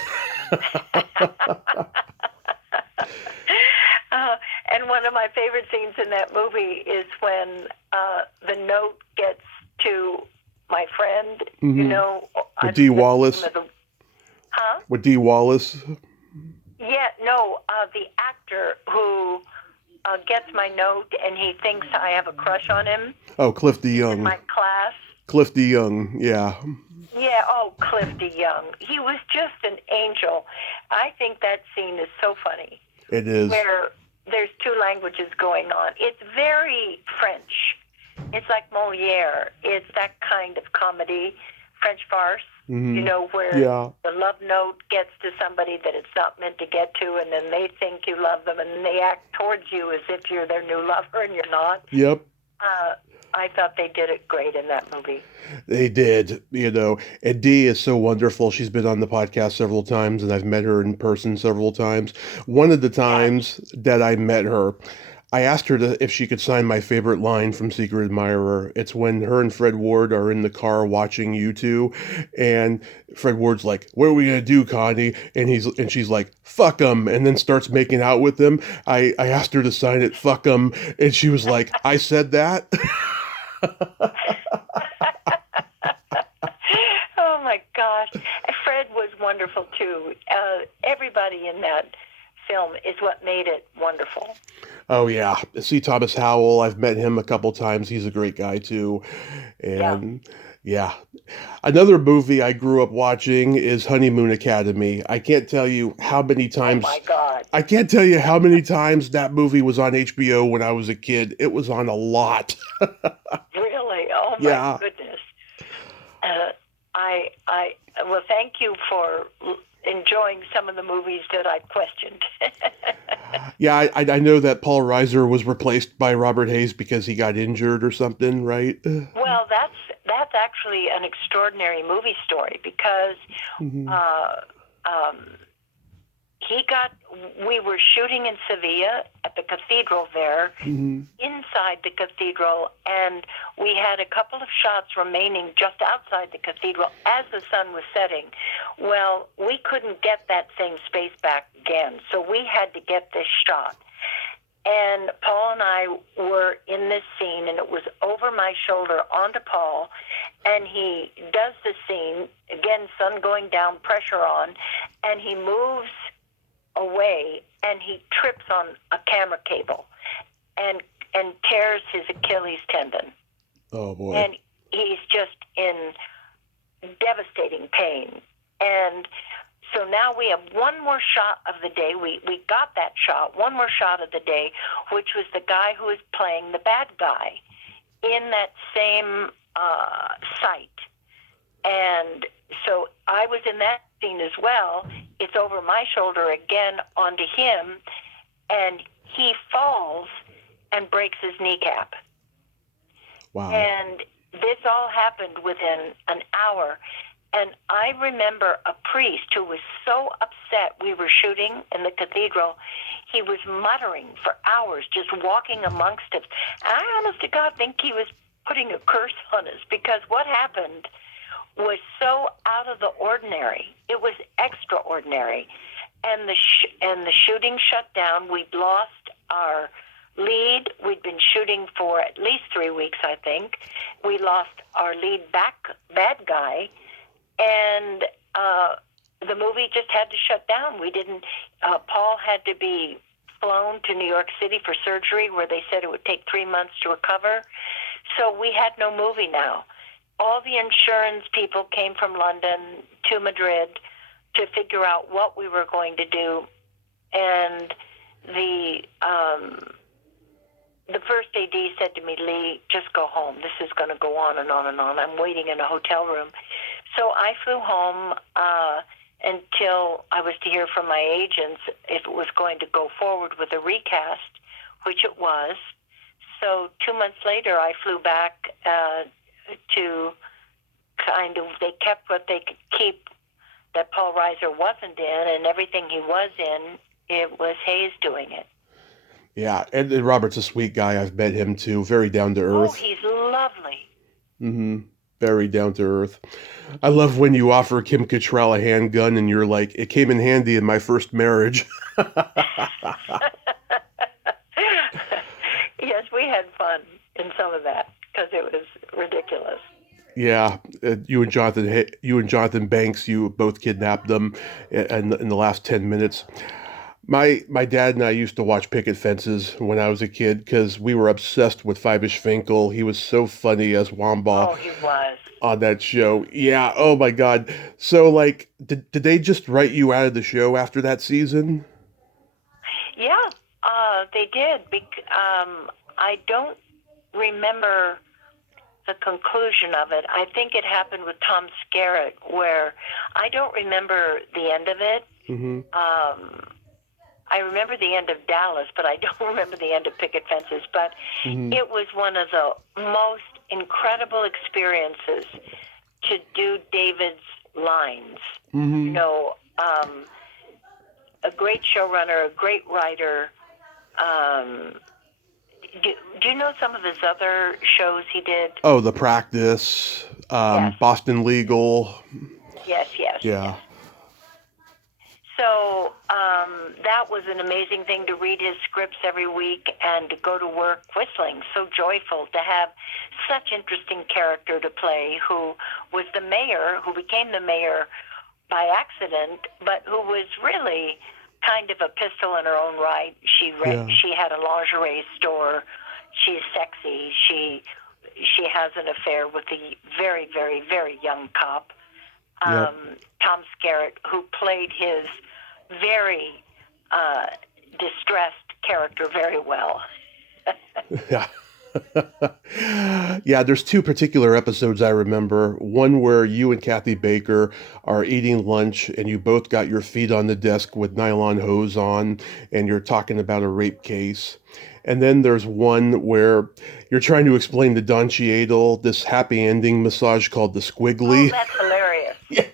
And one of my favorite scenes in that movie is when the note gets to my friend, you know. With Dee Wallace? Huh? With Dee Wallace? Yeah, no, the actor who gets my note and he thinks I have a crush on him. Oh, Cliff DeYoung. In my class. Cliff DeYoung, yeah. Yeah, Cliff DeYoung. He was just an angel. I think that scene is so funny. It is. Where there's two languages going on. It's very French. It's like Molière. It's that kind of comedy, French farce, you know, where the love note gets to somebody that it's not meant to get to, and then they think you love them, and they act towards you as if you're their new lover, and you're not. Yep. I thought they did it great in that movie. They did, you know. And Dee is so wonderful. She's been on the podcast several times, and I've met her in person several times. One of the times that I met her, I asked her if she could sign my favorite line from Secret Admirer. It's when her and Fred Ward are in the car watching U2, and Fred Ward's like, "What are we gonna do, Connie?" And she's like, "Fuck 'em," and then starts making out with him. I asked her to sign it, "Fuck 'em," and she was like, "I said that." Oh my gosh, Fred was wonderful too. Everybody in that film is what made it wonderful. Oh yeah, C. Thomas Howell. I've met him a couple times. He's a great guy too. And yeah. Another movie I grew up watching is Honeymoon Academy. I can't tell you how many times. Oh my God. I can't tell you how many times that movie was on HBO when I was a kid. It was on a lot. Really? Oh my goodness. Well, thank you for enjoying some of the movies that I questioned. Yeah, I know that Paul Reiser was replaced by Robert Hayes because he got injured or something, right? Well, that's actually an extraordinary movie story because we were shooting in Sevilla at the cathedral there, inside the cathedral, and we had a couple of shots remaining just outside the cathedral as the sun was setting. Well, we couldn't get that thing spaced back again, so we had to get this shot. And Paul and I were in this scene, and it was over my shoulder onto Paul, and he does the scene, again, sun going down, pressure on, and he moves away, and he trips on a camera cable and tears his Achilles tendon. Oh, boy. And he's just in devastating pain. And so now we have one more shot of the day. We got that shot, one more shot of the day, which was the guy who was playing the bad guy in that same site. And so I was in that scene as well. It's over my shoulder again onto him, and he falls and breaks his kneecap. Wow. And this all happened within an hour. And I remember a priest who was so upset we were shooting in the cathedral. He was muttering for hours, just walking amongst us. And I honest to God think he was putting a curse on us, because what happened was so out of the ordinary. It was extraordinary. And the shooting shut down. We'd lost our lead. We'd been shooting for at least 3 weeks, I think. We lost our lead bad guy. And the movie just had to shut down. We didn't. Paul had to be flown to New York City for surgery, where they said it would take 3 months to recover. So we had no movie now. All the insurance people came from London to Madrid to figure out what we were going to do, and the first AD said to me, "Leigh, just go home. This is going to go on and on and on. I'm waiting in a hotel room." So I flew home until I was to hear from my agents if it was going to go forward with a recast, which it was. So 2 months later, I flew back to they kept what they could keep that Paul Reiser wasn't in, and everything he was in, it was Hayes doing it. Yeah, and Robert's a sweet guy. I've met him too. Very down to Oh, earth. he's lovely. Mm-hmm. Very down to earth. I love when you offer Kim Cattrall a handgun and you're like, it came in handy in my first marriage. Yes, we had fun in some of that because it was ridiculous. Yeah, you and Jonathan Banks, you both kidnapped them in the last 10 minutes. My dad and I used to watch Picket Fences when I was a kid because we were obsessed with Fibish Finkel. He was so funny as Wamba Oh, he was. on that show. Yeah, oh my God. So, like, did they just write you out of the show after that season? Yeah, they did. I don't remember the conclusion of it. I think it happened with Tom Skerritt, where I don't remember the end of it. Mm-hmm. I remember the end of Dallas, but I don't remember the end of Picket Fences. But Mm-hmm. it was one of the most incredible experiences to do David's lines. Mm-hmm. You know, a great showrunner, a great writer. Do you know some of his other shows he did? Oh, The Practice, Yes. Boston Legal. Yes. Yeah. So that was an amazing thing, to read his scripts every week and to go to work whistling. So joyful to have such interesting character to play, who was the mayor, who became the mayor by accident, but who was really kind of a pistol in her own right. She had a lingerie store. She's sexy. She has an affair with a very, very, very young cop. Yep. Tom Skerritt, who played his very distressed character very well. Yeah. Yeah, there's two particular episodes I remember. One where you and Kathy Baker are eating lunch and you both got your feet on the desk with nylon hose on and you're talking about a rape case. And then there's one where you're trying to explain to Don Cheadle this happy ending massage called the Squiggly. Oh, that's hilarious. Yeah.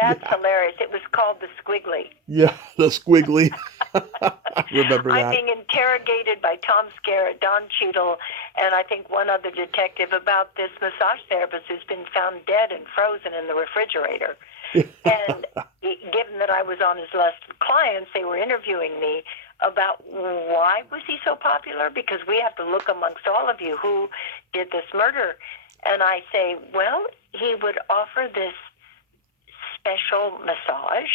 That's hilarious. It was called the Squiggly. Yeah, the Squiggly. I remember that. I'm being interrogated by Tom Skerritt, Don Cheadle, and I think one other detective about this massage therapist who's been found dead and frozen in the refrigerator. And given that I was on his list of clients, they were interviewing me about why was he so popular, because we have to look amongst all of you who did this murder. And I say, well, he would offer this special massage.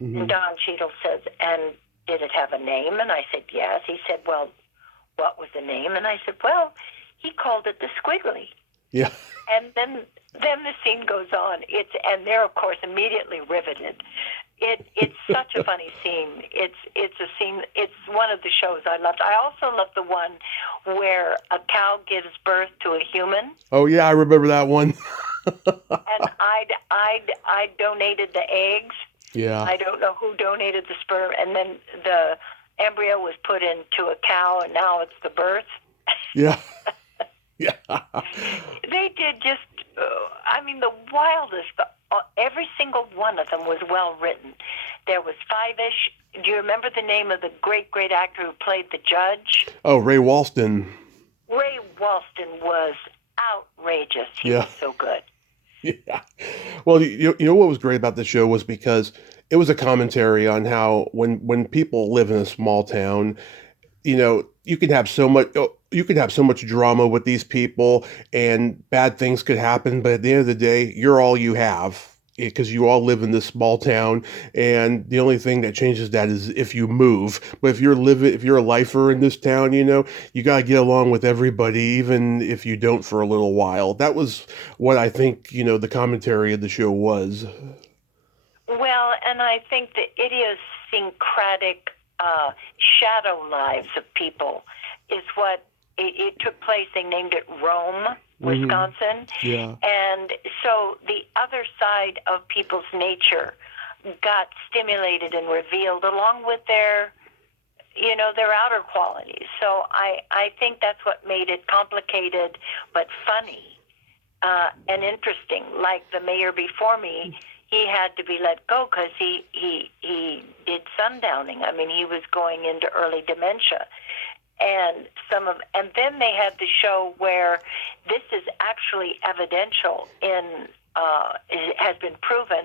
Mm-hmm. And Don Cheadle says, and did it have a name? And I said, yes. He said, well, what was the name? And I said, well, he called it the Squiggly. Yeah. And then the scene goes on. And they're, of course, immediately riveted. It's such a funny scene. It's a scene. It's one of the shows I loved. I also love the one where a cow gives birth to a human, Oh yeah, I remember that one. and I donated the eggs. Yeah, I don't know who donated the sperm, and then the embryo was put into a cow, and now it's the birth. yeah, yeah, They did just, I mean, the wildest. Every single one of them was well written. There was Five-ish. Do you remember the name of the great, great actor who played the judge? Oh, Ray Walston. Ray Walston was outrageous. He Yeah, was so good. yeah. Well, you know what was great about the show was because it was a commentary on how when people live in a small town, you can have so much you can have so much drama with these people and bad things could happen, but at the end of the day, you're all you have because you all live in this small town, and the only thing that changes that is if you move. But if you're a lifer in this town, you got to get along with everybody even if you don't for a little while. That was what I think, the commentary of the show was. Well, and I think the idiosyncratic shadow lives of people is what it took place. They named it Rome, Hmm. Wisconsin. Yeah. And so the other side of people's nature got stimulated and revealed along with their outer qualities. So I think that's what made it complicated but funny and interesting. Like the mayor before me, he had to be let go because he did sundowning. I mean, he was going into early dementia, and then they had the show where this is actually evidential it has been proven,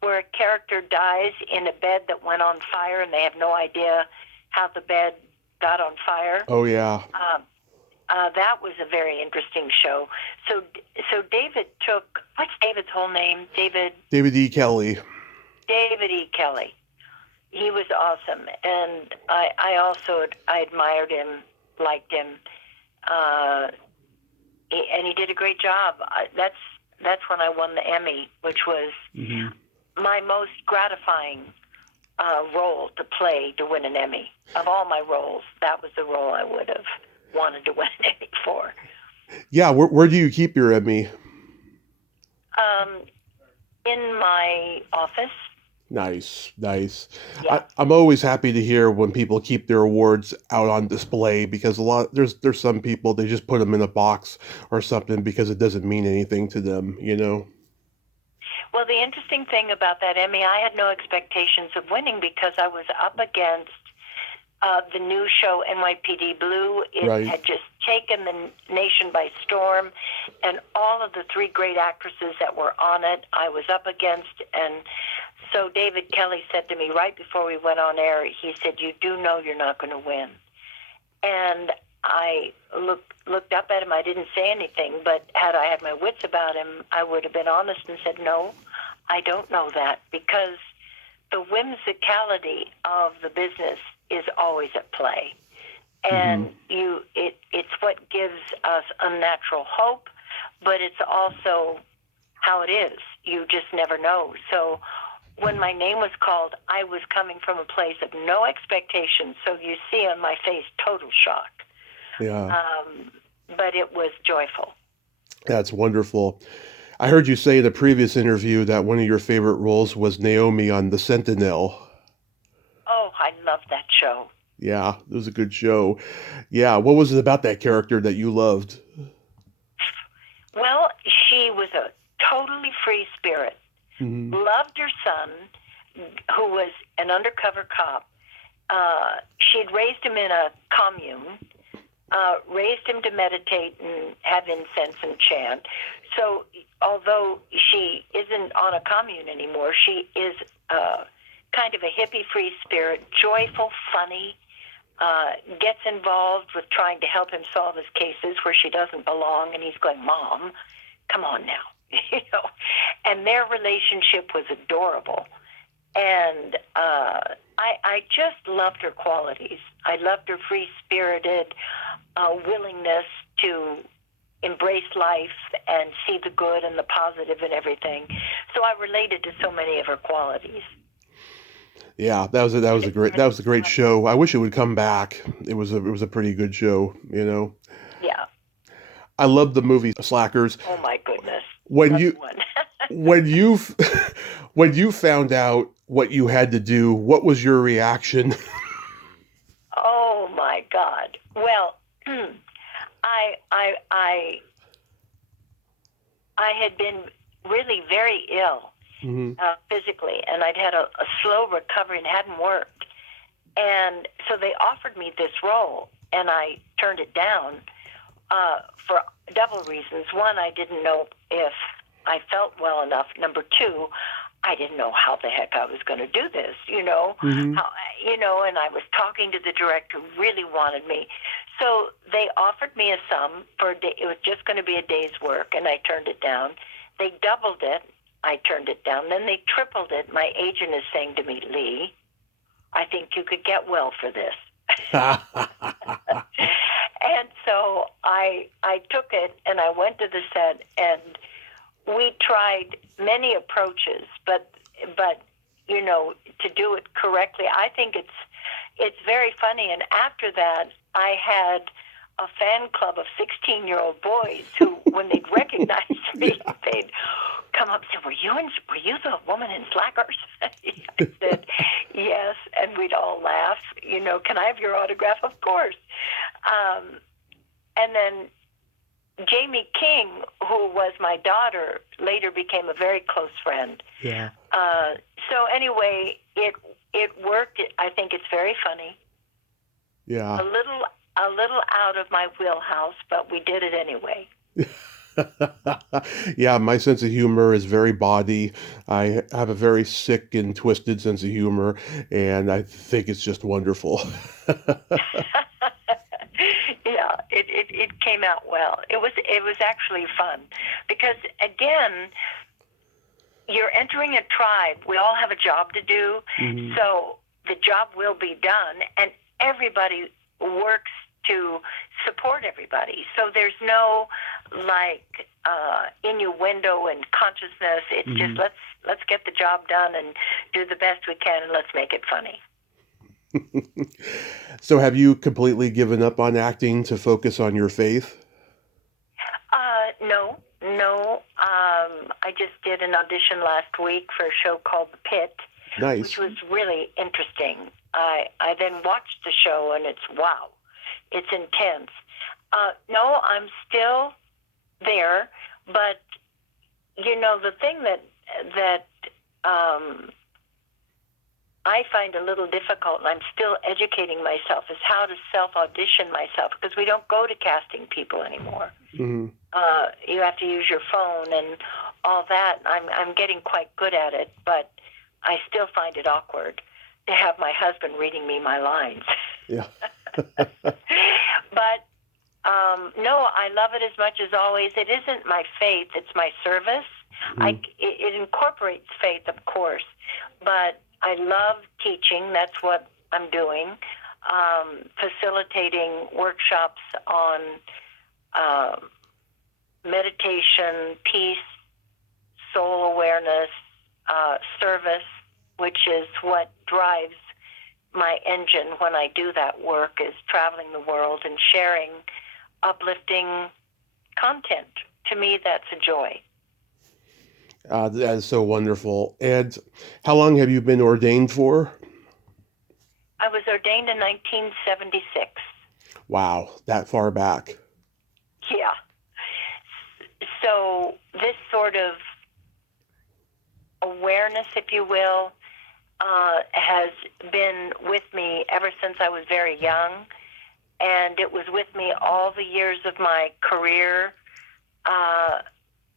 where a character dies in a bed that went on fire and they have no idea how the bed got on fire. Oh yeah. That was a very interesting show. So David took, what's David's whole name? David E. Kelly. David E. Kelly. He was awesome, and I admired him, liked him, and he did a great job. That's when I won the Emmy, which was Hmm. my most gratifying role to play to win an Emmy. Of all my roles, that was the role I would have wanted to win an Emmy for. Yeah, where do you keep your Emmy? Um, in my office, Nice, nice. yeah. I'm always happy to hear when people keep their awards out on display because there's some people they just put them in a box or something because it doesn't mean anything to them. Well, the interesting thing about that Emmy, I had no expectations of winning because I was up against the new show NYPD Blue. It Right. had just taken the nation by storm, and all of the three great actresses that were on it, I was up against. And so David Kelly said to me right before we went on air, he said, "You do know you're not going to win." And I looked up at him. I didn't say anything, but had I had my wits about him, I would have been honest and said, "No, I don't know that," because the whimsicality of the business is always at play, Hmm. and it's what gives us unnatural hope, but it's also how it is. You just never know. So when my name was called, I was coming from a place of no expectations. So you see on my face total shock, Yeah, but it was joyful. that's wonderful. I heard you say in a previous interview that one of your favorite roles was Naomi on The Sentinel. Oh, I love that show. Yeah, it was a good show. Yeah, what was it about that character that you loved? Well, she was a totally free spirit. Hmm. Loved her son, who was an undercover cop. She'd raised him in a commune, raised him to meditate and have incense and chant. So, although she isn't on a commune anymore, she is kind of a hippie free spirit, joyful, funny, gets involved with trying to help him solve his cases where she doesn't belong, and he's going, "Mom, come on now," you know. And their relationship was adorable, and I just loved her qualities. I loved her free spirited willingness to embrace life and see the good and the positive in everything. So I related to so many of her qualities. Yeah, that was a great show. I wish it would come back. It was a pretty good show, you know. Yeah. I love the movie Slackers. Oh my goodness. When Another you one. when you when you found out what you had to do, what was your reaction? Oh my God. Well, I I I I had been really very ill Hmm. physically, and I'd had a slow recovery and hadn't worked. And so they offered me this role, and I turned it down for double reasons. One, I didn't know if I felt well enough. Number two, I didn't know how the heck I was going to do this. Hmm. And I was talking to the director who really wanted me. So they offered me a sum for a day. It was just going to be a day's work, and I turned it down. They doubled it. I turned it down. Then they tripled it. My agent is saying to me, Leigh, I think you could get well for this. And so I took it, and I went to the set, and we tried many approaches, but to do it correctly, I think it's very funny. And after that, I had a fan club of 16-year-old boys who, when they'd recognize me, they'd come up and say, were you the woman in Slackers? I said, yes, and we'd all laugh. Can I have your autograph? Of course. And then Jamie King, who was my daughter, later became a very close friend. Yeah. So anyway, it worked. I think it's very funny. Yeah. A little out of my wheelhouse, but we did it anyway. Yeah, my sense of humor is very bawdy. I have a very sick and twisted sense of humor, and I think it's just wonderful. Yeah, it came out well. It was actually fun because, again, you're entering a tribe. We all have a job to do, Mhm. so the job will be done, and everybody works to support everybody. So there's no innuendo and consciousness. It's just let's get the job done and do the best we can, and let's make it funny. So have you completely given up on acting to focus on your faith? No. I just did an audition last week for a show called The Pit, which Nice. was really interesting. I then watched the show, and it's intense. No, I'm still there, but the thing that I find a little difficult, and I'm still educating myself, is how to self-audition myself, because we don't go to casting people anymore. Hmm. You have to use your phone and all that. I'm getting quite good at it, but I still find it awkward to have my husband reading me my lines. Yeah. But no, I love it as much as always. It isn't my faith; it's my service. It incorporates faith, of course, but I love teaching. That's what I'm doing. Facilitating workshops on meditation, peace, soul awareness, service, which is what drives my engine when I do that work, is traveling the world and sharing uplifting content. To me, that's a joy. That is so wonderful. And how long have you been ordained for? I was ordained in 1976. Wow, that far back. Yeah. So this sort of awareness, if you will, has been with me ever since I was very young, and it was with me all the years of my career.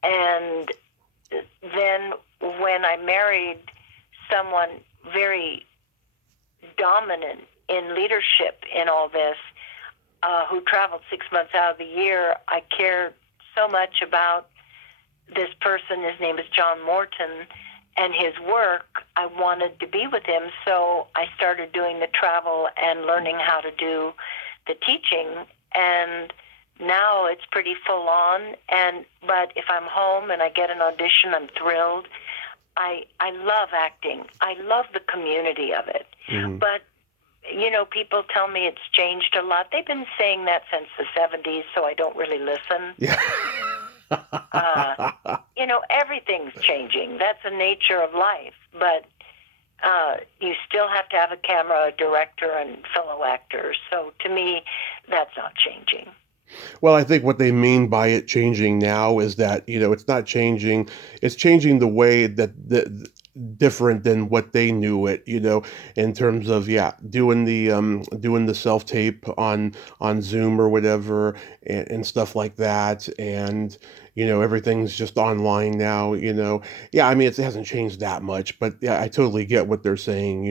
And then when I married someone very dominant in leadership in all this, who traveled 6 months out of the year, I cared so much about this person. His name is John Morton, and his work. I wanted to be with him, so I started doing the travel and learning how to do the teaching. And now it's pretty full on. But if I'm home and I get an audition, I'm thrilled. I love acting. I love the community of it. Mm-hmm. But, people tell me it's changed a lot. They've been saying that since the 70s, so I don't really listen. Yeah. Everything's changing. That's the nature of life. But you still have to have a camera, a director, and fellow actors. So to me, that's not changing. Well, I think what they mean by it changing now is that, it's not changing, it's changing the way that different than what they knew it, in terms of, doing the self-tape on Zoom or whatever, and stuff like that. And, everything's just online now. Yeah, I mean, it hasn't changed that much, but yeah, I totally get what they're saying.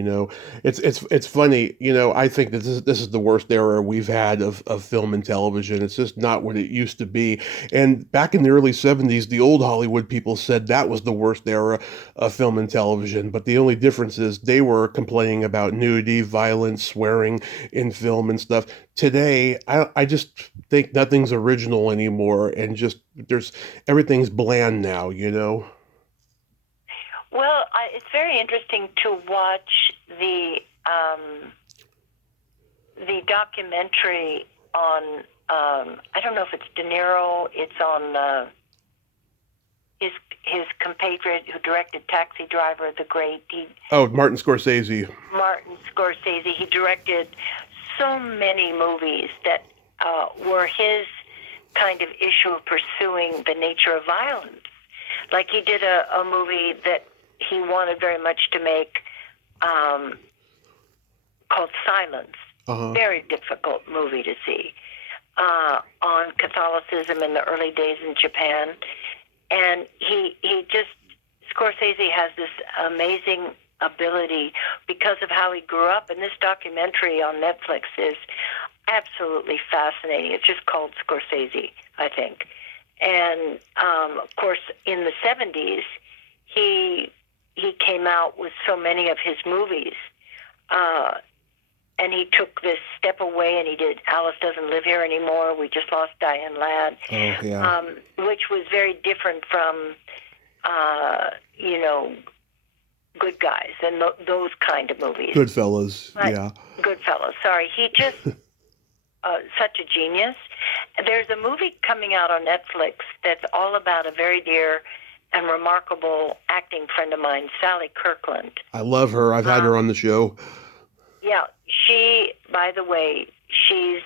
It's funny, I think that this is the worst era we've had of film and television. It's just not what it used to be. And back in the early 70s, the old Hollywood people said that was the worst era of film and television. But the only difference is they were complaining about nudity, violence, swearing in film and stuff. Today, I just think nothing's original anymore, and just everything's bland now. Well, it's very interesting to watch the documentary on, I don't know if it's De Niro, it's on his compatriot who directed Taxi Driver, the great Martin Scorsese. Martin Scorsese. He directed so many movies that were his kind of issue of pursuing the nature of violence. Like he did a movie that he wanted very much to make called Silence. Uh-huh. Very difficult movie to see on Catholicism in the early days in Japan. And Scorsese has this amazing ability because of how he grew up. And this documentary on Netflix is absolutely fascinating. It's just called Scorsese, I think. And, of course, in the 70s, he came out with so many of his movies. And he took this step away, and he did Alice Doesn't Live Here Anymore. We Just Lost Diane Ladd. Oh, yeah. Which was very different from, Good Guys and those kind of movies. Goodfellas, yeah. Goodfellas, sorry. He just, such a genius. There's a movie coming out on Netflix that's all about a very dear and remarkable acting friend of mine, Sally Kirkland. I love her. I've had her on the show. Yeah, by the way, she's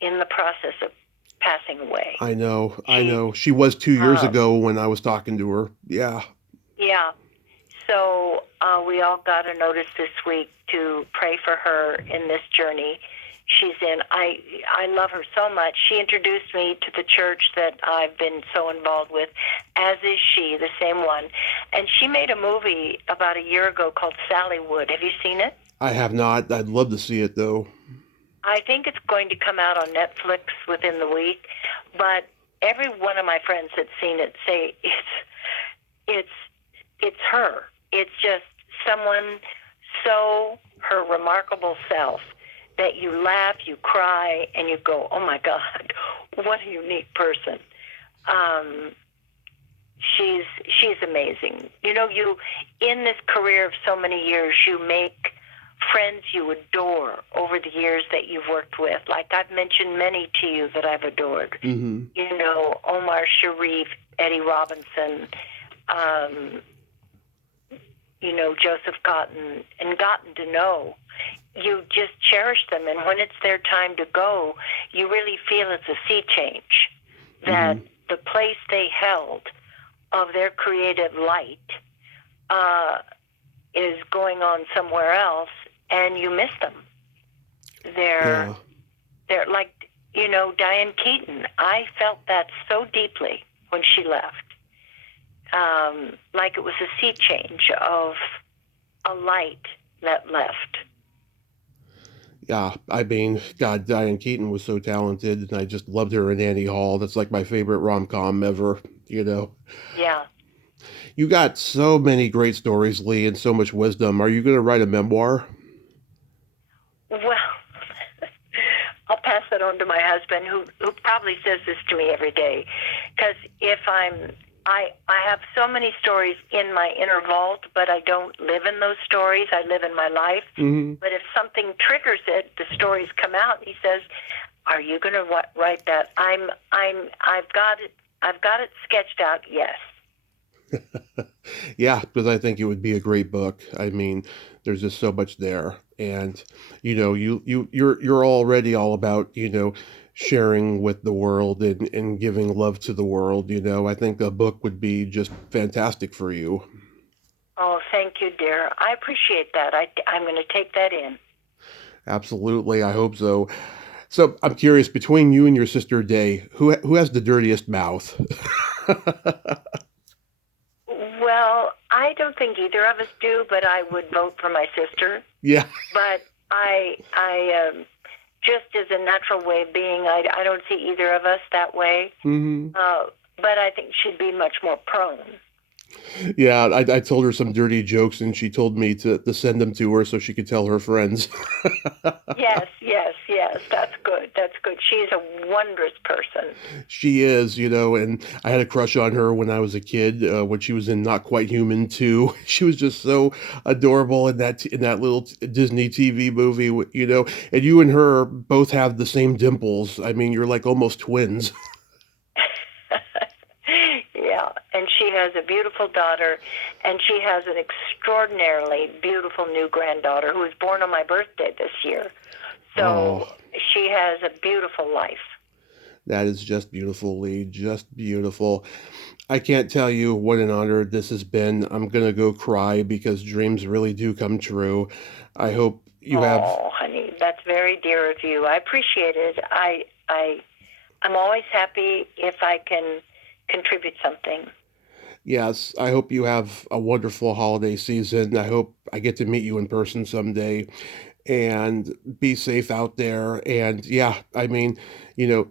in the process of passing away. I know. She was 2 years ago when I was talking to her. Yeah. Yeah. So we all got a notice this week to pray for her in this journey she's in. I love her so much. She introduced me to the church that I've been so involved with, as is she, the same one. And she made a movie about a year ago called Sallywood. Have you seen it? I have not. I'd love to see it, though. I think it's going to come out on Netflix within the week, but every one of my friends that's seen it say it's her. It's just someone, her remarkable self, that you laugh, you cry, and you go, oh my God, what a unique person. She's amazing. You in this career of so many years, you make friends you adore over the years that you've worked with. Like I've mentioned many to you that I've adored. Mm-hmm. Omar Sharif, Eddie Robinson, Joseph Cotton, and gotten to know. You just cherish them, and when it's their time to go, you really feel it's a sea change. That the place they held of their creative light is going on somewhere else, and you miss them. They're like, Diane Keaton. I felt that so deeply when she left. Like it was a sea change of a light that left. Yeah, I mean, God, Diane Keaton was so talented, and I just loved her in Annie Hall. That's like my favorite rom-com ever, Yeah. You got so many great stories, Leigh, and so much wisdom. Are you going to write a memoir? Well, I'll pass that on to my husband, who probably says this to me every day. Because if I'm I have so many stories in my inner vault, but I don't live in those stories. I live in my life. Mm-hmm. But if something triggers it, the stories come out. And he says, "Are you going to write that?" I've got it. I've got it sketched out. Yes. Yeah, because I think it would be a great book. I mean, there's just so much there, and you're already all about sharing with the world and giving love to the world. I think a book would be just fantastic for you. Oh, thank you, dear. I appreciate that. I'm going to take that in. Absolutely, I hope so. So I'm curious, between you and your sister Day, who has the dirtiest mouth? Well, I don't think either of us do, but I would vote for my sister. Yeah. But just as a natural way of being, I don't see either of us that way. Mm-hmm. But I think she'd be much more prone. Yeah, I told her some dirty jokes, and she told me to send them to her so she could tell her friends. Yes, yes, yes. That's good. That's good. She's a wondrous person. She is, and I had a crush on her when I was a kid, when she was in Not Quite Human too. She was just so adorable in that little Disney TV movie. And you and her both have the same dimples. I mean, you're like almost twins. Yeah, and she has a beautiful daughter, and she has an extraordinarily beautiful new granddaughter who was born on my birthday this year. So she has a beautiful life. That is just beautiful, Leigh. Just beautiful. I can't tell you what an honor this has been. I'm gonna go cry because dreams really do come true. I hope you have. Oh, honey, that's very dear of you. I appreciate it. I'm always happy if I can contribute something. Yes, I hope you have a wonderful holiday season. I hope I get to meet you in person someday, and be safe out there. And yeah, I mean,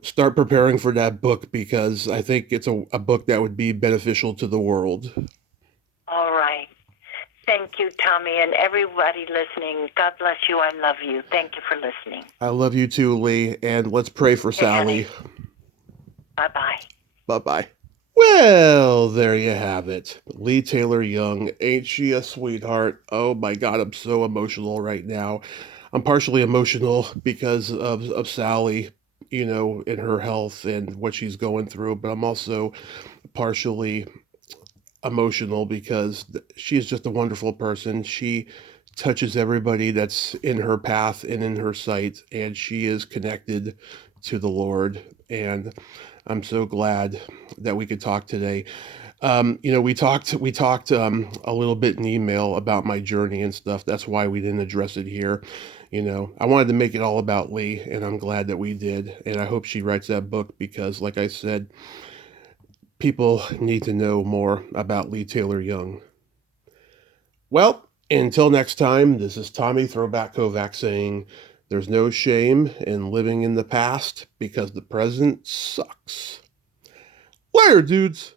start preparing for that book because I think it's a book that would be beneficial to the world. All right. Thank you, Tommy, and everybody listening. God bless you. I love you. Thank you for listening. I love you too, Leigh, and let's pray for Hey, Sally. honey. Bye-bye. Bye-bye. Well, there you have it. Leigh Taylor-Young, ain't she a sweetheart? Oh my God, I'm so emotional right now. I'm partially emotional because of Sally, in her health and what she's going through, but I'm also partially emotional because she is just a wonderful person. She touches everybody that's in her path and in her sight, and she is connected to the Lord. And I'm so glad that we could talk today. We talked a little bit in email about my journey and stuff. That's why we didn't address it here. I wanted to make it all about Leigh, and I'm glad that we did. And I hope she writes that book because, like I said, people need to know more about Leigh Taylor-Young. Well, until next time, this is Tommy Throwback Kovac saying there's no shame in living in the past because the present sucks. Later, dudes!